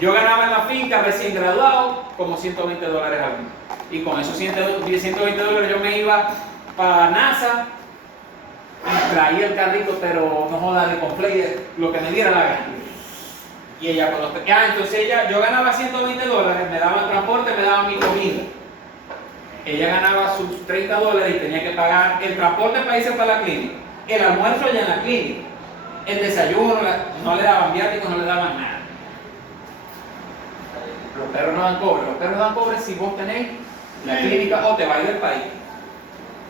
Yo ganaba en la finca recién graduado como $120 al mes. Y con esos $120 yo me iba para NASA y traía el carrito, pero no joda de completo, lo que me diera la gana. Y ella entonces yo ganaba $120, me daban transporte, me daban mi comida. Ella ganaba sus $30 y tenía que pagar el transporte para irse para la clínica, el almuerzo allá en la clínica, el desayuno, no le daban viáticos, no le daban nada. Los perros no dan cobre, los perros dan cobre si vos tenés la clínica o te vais del país.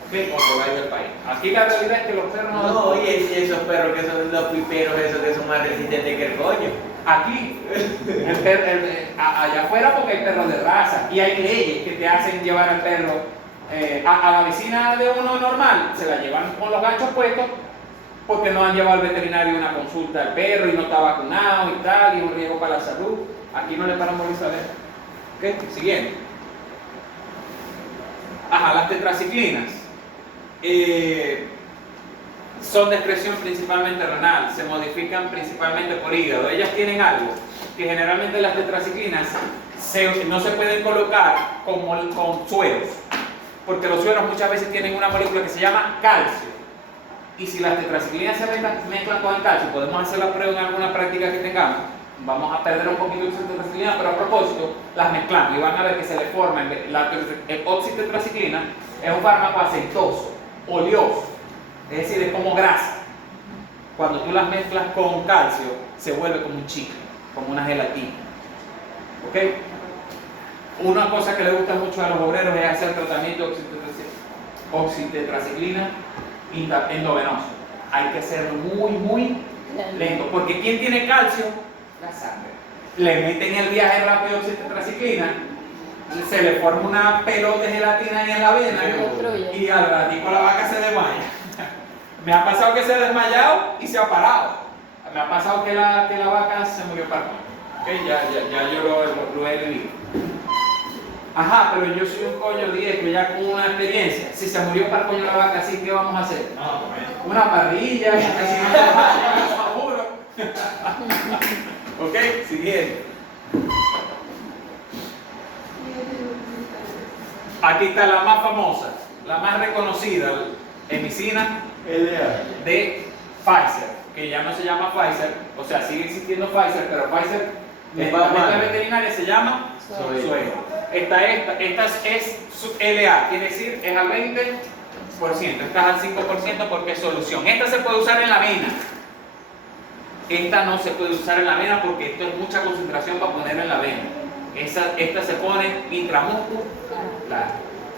¿Okay? O te vais del país. Aquí la realidad es que los perros no dan cobre. Oye, y esos perros que son los piperos, esos que son más resistentes que el coño. Aquí, allá afuera, porque hay perros de raza y hay leyes que te hacen llevar al perro a la vecina de uno normal, se la llevan con los ganchos puestos porque no han llevado al veterinario una consulta al perro y no está vacunado y tal, y es un riesgo para la salud. Aquí no le paramos a saber. ¿Ok? Siguiente. Ajá, las tetraciclinas. Son de excreción principalmente renal, se modifican principalmente por hígado. Ellas tienen algo que generalmente las tetraciclinas no se pueden colocar con sueros, porque los sueros muchas veces tienen una molécula que se llama calcio. Y si las tetraciclinas se mezclan con el calcio, podemos hacer la prueba en alguna práctica que tengamos, vamos a perder un poquito de tetraciclina, pero a propósito, las mezclamos y van a ver que se le forma la oxitetraciclina. Es un fármaco aceitoso, oleoso, es decir, es como grasa. Cuando tú las mezclas con calcio, se vuelve como un chicle, como una gelatina. ¿Ok? Una cosa que le gusta mucho a los obreros es hacer tratamiento de oxitetraciclina endovenoso. Hay que hacerlo muy lento, porque ¿quién tiene calcio? La sangre. Le meten el viaje rápido de oxitetraciclina, se le forma una pelota de gelatina ahí en la vena y al ratico la vaca se desmaya. Me ha pasado que se ha desmayado y se ha parado. Me ha pasado que la vaca se murió para ¿okay? Ya yo lo he vivido. Ajá, pero yo soy un coño 10 que ya con una experiencia. Si se murió para coño la vaca, ¿sí? ¿Qué vamos a hacer? Una parrilla, seguro. Ok, siguiente. Aquí está la más famosa, la más reconocida, hemicina de Pfizer, que ya no se llama Pfizer, o sea, sigue existiendo Pfizer, pero Pfizer en la veterinaria se llama suero. Esta es su LA, quiere decir es al 20%, esta es al 5% porque es solución. Esta se puede usar en la vena. Esta no se puede usar en la vena porque esto es mucha concentración para ponerla en la vena. Esta se pone intramuscular.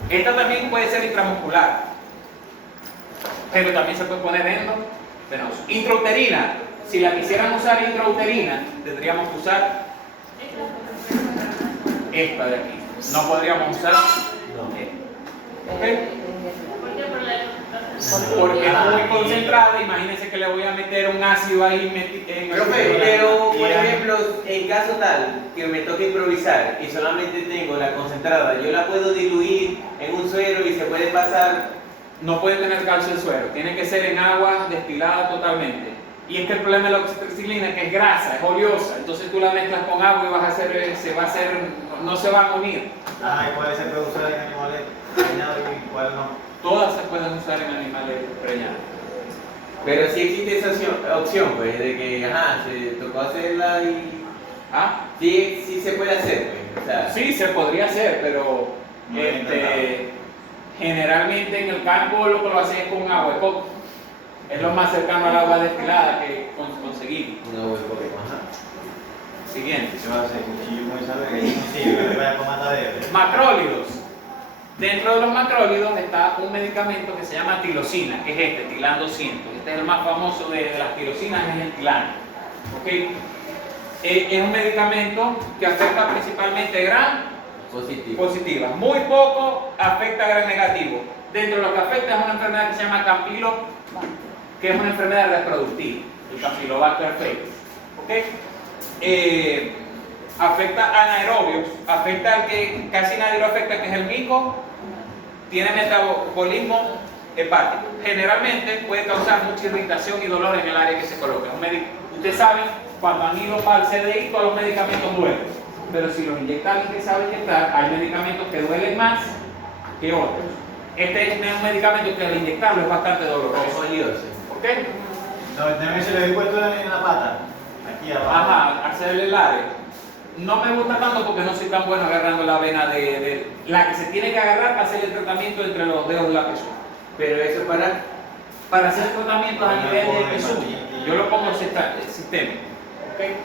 Esta también puede ser intramuscular, pero también se puede poner endovenoso. Intrauterina, si la quisieran usar intrauterina, tendríamos que usar esta de aquí. No podríamos usar esta. ¿Okay? Porque es muy concentrada, imagínense que le voy a meter un ácido ahí Pero, por ejemplo, en caso tal que me toque improvisar y solamente tengo la concentrada, yo la puedo diluir en un suero y se puede pasar. No puede tener calcio el suero, tiene que ser en agua destilada totalmente. Y es que el problema de la oxitetraciclina es que es grasa, es oleosa, entonces tú la mezclas con agua y no se van a unir. ¿Y cuáles se puede usar en animales preñados y cuáles no? Todas se pueden usar en animales preñados. Pero sí existe esa opción, pues, de que, se tocó hacerla y... Sí se puede hacer, pues, o sea... Sí, se podría hacer, pero generalmente en el campo lo que lo hacen es con agua de coco. Es lo más cercano al agua destilada que conseguimos. Un agua de coco, Siguiente. Se va a hacer cuchillo muy sabe que no sirve, que vaya con matadero. Macrólidos. Dentro de los macrólidos está un medicamento que se llama tilosina, que es Tilan 200. Este es el más famoso de las tilosinas, es el Tilan. ¿Okay? Es un medicamento que afecta principalmente gram positiva. Muy poco afecta gram negativo. Dentro de lo que afecta es una enfermedad que se llama Campilo, que es una enfermedad reproductiva, el Campylobacter fetus. ¿Okay? Afecta anaerobios, afecta al que casi nadie lo afecta, que es el mico, tiene metabolismo hepático. Generalmente puede causar mucha irritación y dolor en el área que se coloca. Ustedes saben, cuando han ido para el CDI, todos los medicamentos duelen. Pero si los inyecta alguien que sabe inyectar, hay medicamentos que duelen más que otros. Este es un medicamento que al inyectarlo es bastante doloroso. ¿Ok? No, también se le dio puesto en la pata, aquí abajo. Ajá, hacerle el área. No me gusta tanto porque no soy tan bueno agarrando la vena de la que se tiene que agarrar para hacer el tratamiento entre los dedos de la pezuña. Pero eso para hacer tratamientos a nivel de pezuña. Yo lo pongo en sistema. ¿Okay?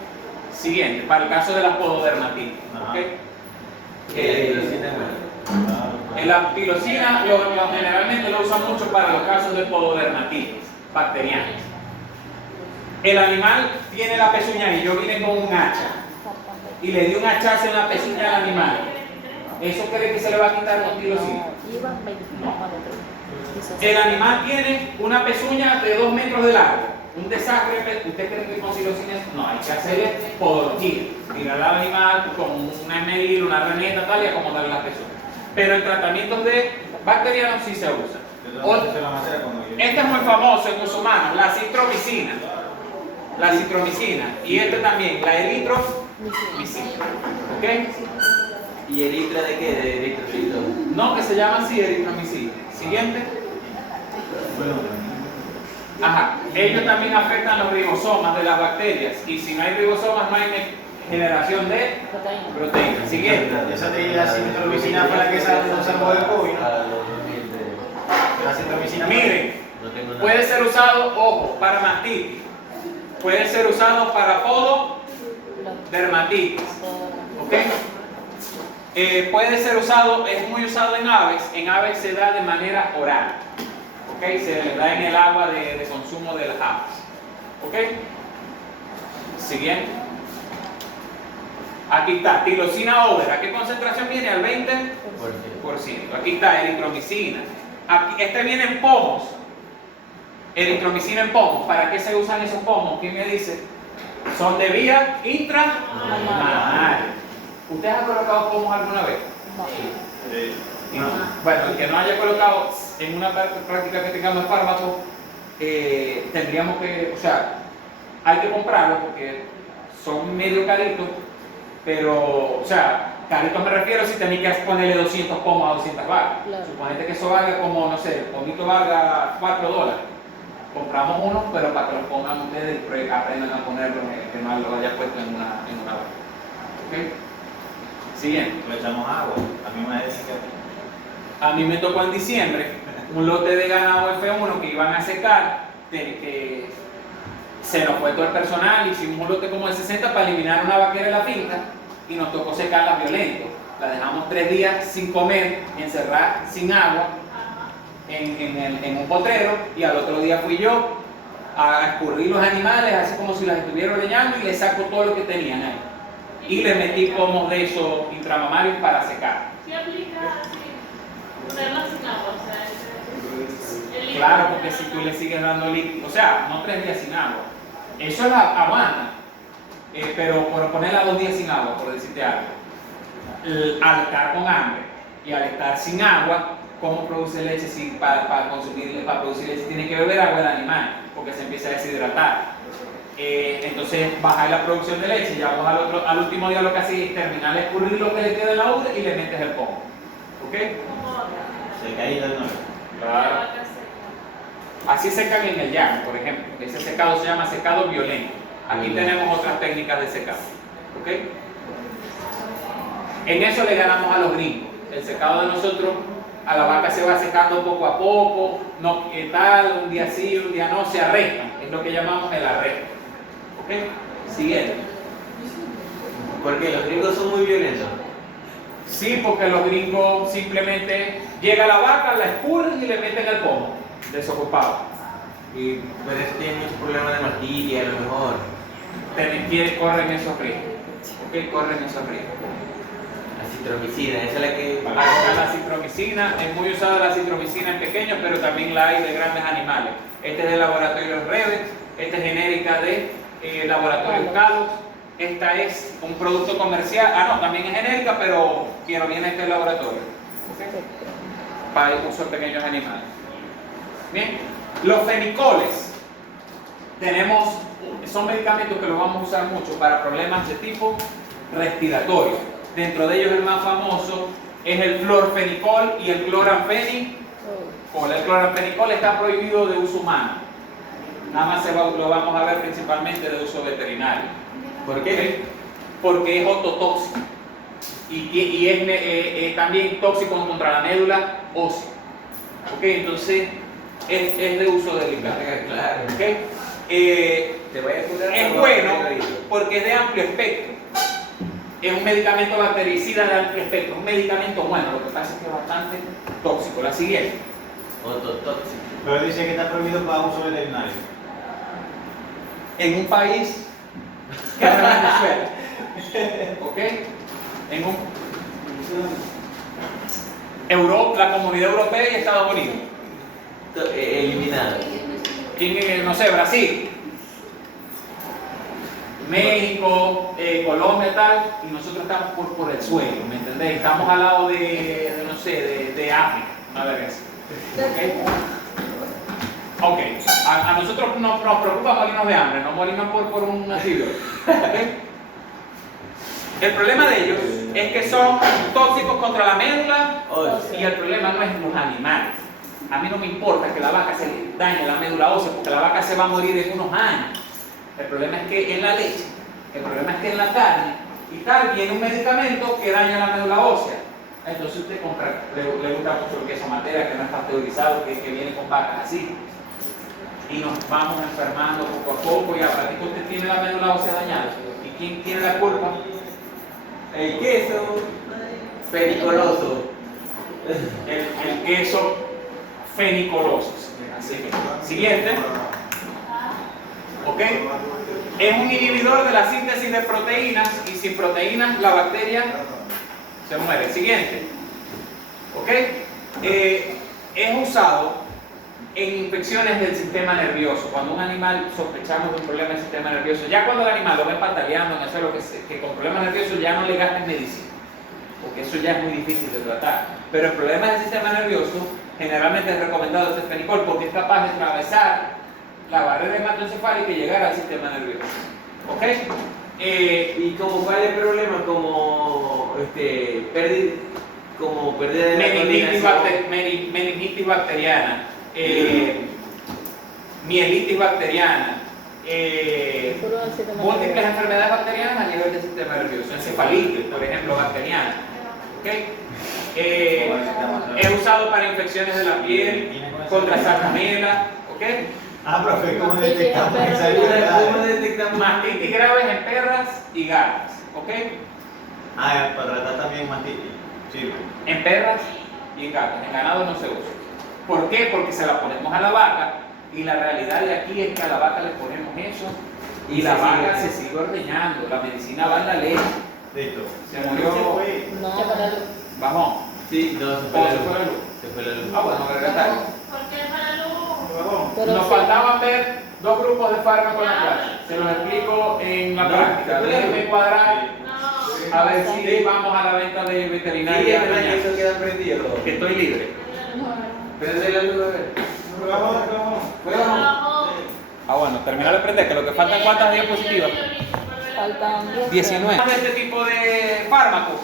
Siguiente, para el caso de la pododermatitis. ¿Okay? La tilosina generalmente lo usan mucho para los casos de pododermatitis bacterianas. El animal tiene la pezuña y yo vine con un hacha y le di un hachazo en la pezuña al animal. ¿Eso cree que se le va a quitar con tilosina? El animal tiene una pezuña de 2 metros de largo. Un desastre, ¿usted cree que con psilocina? No, hay que hacer podología. Tirar al animal con una medir, una raneta, tal, y acomodarle las pezuñas. Pero en tratamientos de bacterianos sí se usa. Este es muy famoso en uso humano, la citromicina. La citromicina. Y este también, la eritromicina. ¿Ok? ¿Y eritra de qué? ¿De eritrocito? No, que se llama así eritromicina. Siguiente. Ajá. Ellos también afectan los ribosomas de las bacterias. Y si no hay ribosomas, no hay generación de proteínas. Siguiente. Esa de la citromicina fue la que salvó del COVID, ¿no? La citromicina. Miren, puede ser usado, ojo, para mastitis. Puede ser usado para pododermatitis. ¿Ok? Puede ser usado, es muy usado en aves. En aves se da de manera oral. ¿Ok? Se le da en el agua de consumo de las aves. ¿Ok? Siguiente. Aquí está, tirosina over. ¿A qué concentración viene? Al 20%. Aquí está, eritromicina. Aquí, este viene en pomos. Eritromicina en pomos. ¿Para qué se usan esos pomos? ¿Quién me dice? Son de vía intramamaria. ¿Usted ha colocado pomos alguna vez? No. Bueno, el que no haya colocado en una práctica que tengamos fármacos, tendríamos que, o sea, hay que comprarlos porque son medio caritos, pero, o sea, caritos me refiero si tenéis que ponerle 200 pomos a 200 vacas. Claro. Suponete que eso valga como, no sé, el pomito valga $4. Compramos uno, pero para que los pongan ustedes y aprendan a ponerlo, que no lo haya puesto en una vaca. ¿Ok? Siguiente. Le echamos agua. A mí me dice que A mí me tocó en diciembre un lote de ganado F1 que iban a secar, que se nos fue todo el personal, hicimos un lote como de 60 para eliminar una vaquera de la finca y nos tocó secarla violento. La dejamos 3 días sin comer, encerrada sin agua en un potrero, y al otro día fui yo a escurrir los animales, así como si las estuviera ordeñando, y le saco todo lo que tenían ahí. Y le metí pomos de esos intramamarios para secar. ¿Sí aplica así? Ponerla sin agua, o sea, el líquido. Claro, porque si tú le sigues dando líquido, o sea, no 3 días sin agua, eso es aguanta, pero por ponerla 2 días sin agua, por decirte algo, al estar con hambre y al estar sin agua, ¿cómo produce leche? Si para producir leche tiene que beber agua el animal, porque se empieza a deshidratar. Entonces baja la producción de leche, ya vos al último día lo que haces es terminar de escurrir lo que le queda en la ubre y le metes el pomo. ¿Ok? se cae de nuevo. Claro. Así secan en el llano, por ejemplo. Ese secado se llama secado violento. Aquí tenemos otras técnicas de secado. ¿Ok? En eso le ganamos a los gringos. El secado de nosotros, a la vaca se va secando poco a poco, no tal, un día sí, un día no, se arresta. Es lo que llamamos el arresto. ¿Ok? Siguiente. Porque los gringos son muy violentos. Sí, porque los gringos simplemente llega la vaca, la escurren y le meten el pomo, desocupado. Y pero eso tiene muchos problemas de mastitis, a lo mejor. Corren esos riesgos. ¿Ok? Corren esos riesgos. La citromicina, esa es la que. Ahí está la citromicina, es muy usada la citromicina en pequeños, pero también la hay de grandes animales. Este es de laboratorio Reves, esta es genérica de laboratorio Kalos. Esta es un producto comercial, no, también es genérica, pero viene este laboratorio. ¿Okay? Para el uso de pequeños animales. Bien, los fenicoles son medicamentos que los vamos a usar mucho para problemas de tipo respiratorio. Dentro de ellos el más famoso es el florfenicol y el cloranfenicol. El cloranfenicol está prohibido de uso humano. Nada más lo vamos a ver principalmente de uso veterinario. ¿Por qué? Porque es ototóxico y es también tóxico contra la médula ósea. ¿Ok? Entonces es de uso delicado. Claro. ¿Ok? Te voy a curar. Es bueno porque es de amplio espectro. Es un medicamento bactericida de amplio espectro, un medicamento bueno, lo que pasa es que es bastante tóxico. La siguiente. Ototóxico. Pero dice que está prohibido para uso veterinario. En un país que es Venezuela. ¿Ok? La Comunidad Europea y Estados Unidos. eliminado. No sé, Brasil, México, Colombia, tal, y nosotros estamos por el suelo, ¿me entendéis? Estamos al lado no sé, de África, una verga así. Ok, a nosotros nos preocupa morirnos de hambre, no morirnos por un asilo. ¿Okay? El problema de ellos es que son tóxicos contra la médula y el problema no es los animales. A mí no me importa que la vaca se le dañe la médula ósea porque la vaca se va a morir en unos años. El problema es que en la leche, el problema es que en la carne y tal viene un medicamento que daña la médula ósea. Entonces usted compra, le gusta mucho el queso matera que no es pasteurizado, que viene con vacas así. Y nos vamos enfermando poco a poco y a partir que usted tiene la médula ósea dañada. ¿Y quién tiene la culpa? El queso fenicoloso. El queso fenicoloso. Así que, siguiente. ¿Ok? Es un inhibidor de la síntesis de proteínas y sin proteínas la bacteria se muere. Siguiente. ¿Ok? Es usado en infecciones del sistema nervioso. Cuando un animal sospechamos de un problema del sistema nervioso, ya cuando el animal lo ven pataleando en eso, que con problemas nerviosos ya no le gasten medicina, porque eso ya es muy difícil de tratar. Pero el problema del sistema nervioso, generalmente es recomendado este fenicol porque es capaz de atravesar la barrera hematoencefálica y llegar al sistema nervioso. ¿Ok? ¿Y como cuál es el problema? Como pérdida de meningitis bacteriana, mielitis bacteriana, múltiples enfermedades bacterianas a nivel del sistema nervioso, encefalitis, por ejemplo, bacteriana. ¿Okay? Es usado para infecciones de la piel, contra salmonela. ¿Okay? Profe, ¿cómo detectamos esa enfermedad? ¿Cómo detectamos? Mastitis graves en perras y gatas. ¿Ok? Para tratar también mastitis. Sí. En perras y en gatas. En ganado no se usa. ¿Por qué? Porque se la ponemos a la vaca y la realidad de aquí es que a la vaca le ponemos eso y la vaca se sigue ordeñando. La medicina va en la leche. Listo. Se murió. No. Bajón. Sí, no, se fue la luz. Se fue la luz. Ah, bueno, ¿verdad? ¿Por qué para luz? Pero Nos sí. faltaban ver dos grupos de fármacos en la clase. Se los explico en la práctica. Déjenme cuadrar No. a ver si vamos a la venta de Sí, veterinaria. es verdad que mañana. eso queda prendido. Que estoy libre. Prende la luz a ver. Ah, bueno, terminar de aprender, que lo que faltan cuántas diapositivas. Faltan 19. De este tipo de fármacos.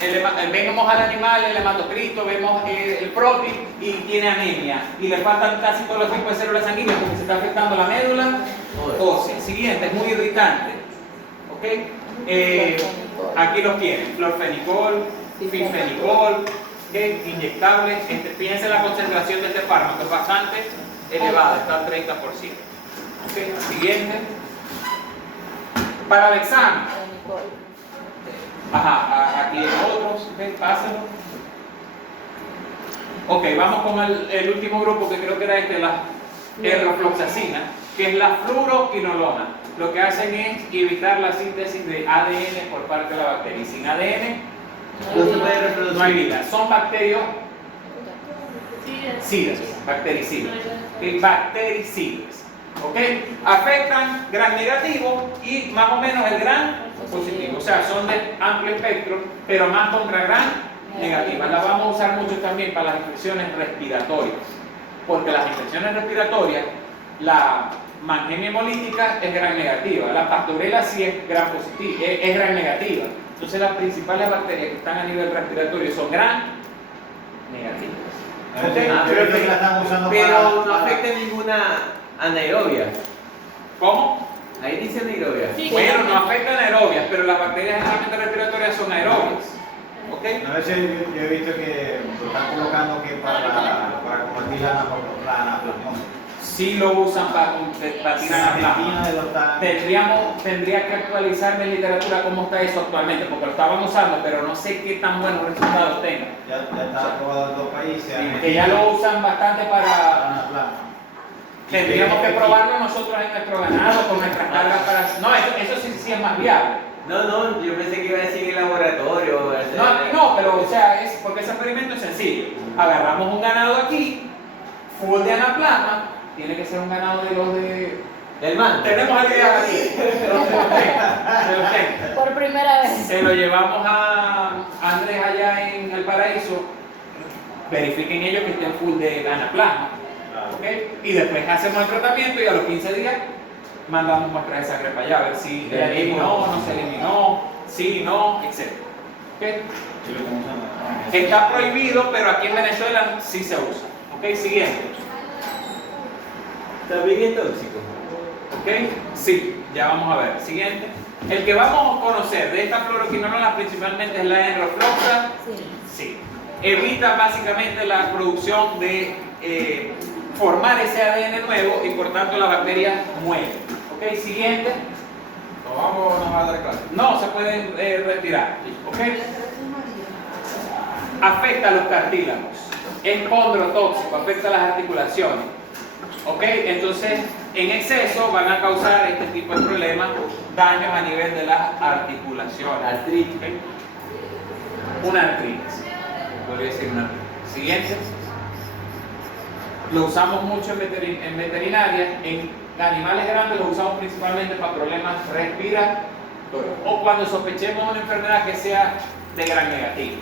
Vemos al animal, el hematocrito, vemos el protein y tiene anemia. Y le faltan casi todos los tipos de células sanguíneas porque se está afectando la médula ósea. Siguiente, es muy irritante. ¿Ok? Aquí los tienen: florfenicol, fifenicol, inyectable. Fíjense la concentración de este fármaco, es bastante elevada, está al 30%. ¿Ok? Siguiente. Para el examen. Ajá, aquí hay otros, pásenlo. Ok, vamos con el último grupo que creo que era la errofloxacina, que es la fluoroquinolona. Lo que hacen es evitar la síntesis de ADN por parte de la bacteria. Y sin ADN No se puede reproducir. no hay vida. Son bacterios bactericidas. Bactericidas. ¿Ok? Afectan gram negativo y más o menos el gram positivo. O sea, son de amplio espectro, pero más contra gram negativas. Las vamos a usar mucho también para las infecciones respiratorias. Porque las infecciones respiratorias, la mangemia hemolítica es gram negativa. La pastorela sí es gram positiva, es gram negativa. Entonces las principales bacterias que están a nivel respiratorio son gram negativas. ¿Ok? Creo que la están usando Pero no para- afecta ninguna anaerobia. ¿Cómo? Ahí dice anaerobia. Sí. Bueno, no afectan aerobias, pero las bacterias generalmente respiratorias son aerobias. ¿Ok? A veces yo he visto que lo están colocando que para combatir la anaplasmosis. Sí lo usan para combatir Argentina anaplasma. de los Tendría que actualizarme en literatura cómo está eso actualmente, porque lo estaban usando, pero no sé qué tan buenos resultados tengan. ya está aprobado en 2 países. Que ya lo usan bastante para... anaplasma. Tendríamos que probarlo nosotros en nuestro ganado, con nuestras cargas para... No, eso sí es más viable. No, yo pensé que iba a decir en el laboratorio. No, pero o sea, porque ese experimento es sencillo. Agarramos un ganado aquí, full de anaplasma, tiene que ser un ganado de los de... Del man. Tenemos el día aquí, de los 30. Por primera vez. Se lo llevamos a Andrés allá en El Paraíso, verifiquen ellos que estén full de anaplasma, Claro. ¿ok? Y después hacemos el tratamiento y a los 15 días mandamos muestras de sangre para allá, a ver si se eliminó, no se eliminó, sí, no, etc. ¿Ok? Sí, ¿cómo se llama? Está prohibido, pero aquí en Venezuela sí se usa. ¿Ok? Siguiente. También es tóxico. ¿Ok? Sí, ya vamos a ver. Siguiente. El que vamos a conocer de esta fluoroquinolona principalmente es la enrofloxa. Sí. Sí. Evita básicamente la producción de formar ese ADN nuevo y por tanto la bacteria muere. ¿Ok? Siguiente. ¿Nos vamos o nos va a dar clase? No, se pueden retirar. ¿Ok? Afecta a los cartílagos. Es condrotóxico, afecta a las articulaciones. ¿Ok? Entonces, en exceso van a causar este tipo de problemas, daños a nivel de las articulaciones. Artritis. ¿Ok? Una artritis. Podría decir una artritis. Siguiente. Lo usamos mucho en veterinaria. En animales grandes lo usamos principalmente para problemas respiratorios o cuando sospechemos una enfermedad que sea de gran negativo.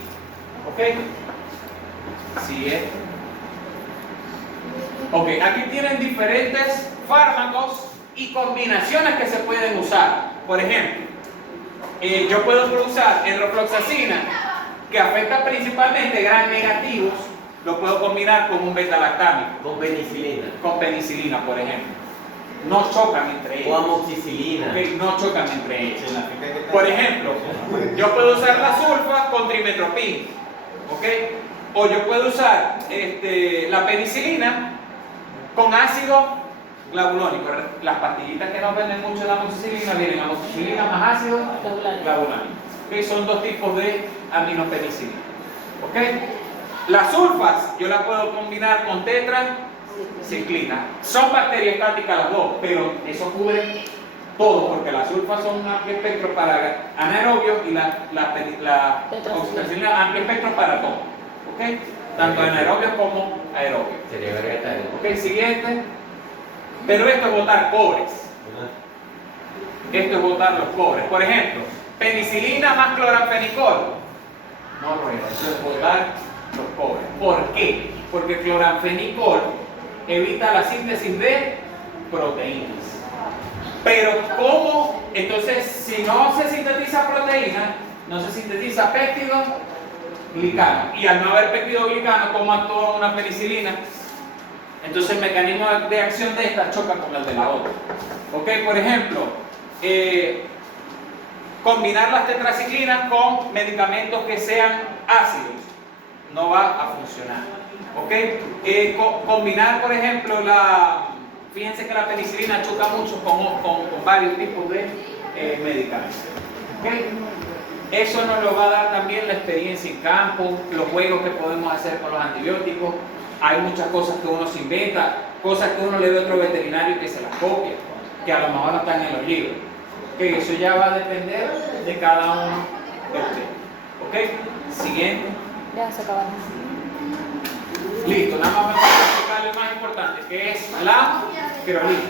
¿Ok? Siguiente. Ok, aquí tienen diferentes fármacos y combinaciones que se pueden usar. Por ejemplo, yo puedo usar enrofloxacina, que afecta principalmente gran negativos, lo puedo combinar con un beta-lactámico, Con penicilina. con penicilina, por ejemplo. No chocan entre O ellos. amoxicilina. Ok, no chocan entre ellos. Sí, la finca que está- Por ejemplo, yo puedo usar la sulfa con trimetropin, ¿ok? O yo puedo usar la penicilina con ácido glavulónico. Las pastillitas que nos venden mucho de amoxicilina vienen amoxicilina más ácido glavulónico. ¿Ok? Son dos tipos de aminopenicilina. ¿Ok? Las sulfas yo las puedo combinar con tetraciclina. Son bacteriostáticas las dos, pero eso cubre todo, porque las sulfas son un amplio espectro para anaerobios y la oxitocina amplio espectro para todo. ¿Ok? Tanto anaerobios como aerobios. Sería vegetal. Ok, siguiente. Pero esto es botar pobres. Esto es botar los pobres. Por ejemplo, penicilina más cloranfenicol. No rueda, eso es botar los pobres. ¿Por qué? Porque cloranfenicol evita la síntesis de proteínas. Pero ¿cómo? Entonces, si no se sintetiza proteína, no se sintetiza péptido glicano. Y al no haber péptido glicano, ¿cómo actúa una penicilina? Entonces el mecanismo de acción de esta choca con el de la otra. ¿Ok? Por ejemplo, combinar las tetraciclinas con medicamentos que sean ácidos no va a funcionar. ¿Ok? Combinar, por ejemplo, fíjense que la penicilina choca mucho con varios tipos de medicamentos. ¿Ok? Eso nos lo va a dar también la experiencia en campo, los juegos que podemos hacer con los antibióticos. Hay muchas cosas que uno se inventa, cosas que uno le ve a otro veterinario y que se las copia, que a lo mejor no están en los libros. Que eso ya va a depender de cada uno de ustedes. ¿Ok? Siguiente. Ya se acabaron. Listo, nada más me voy a explicar lo más importante, que es la creolina.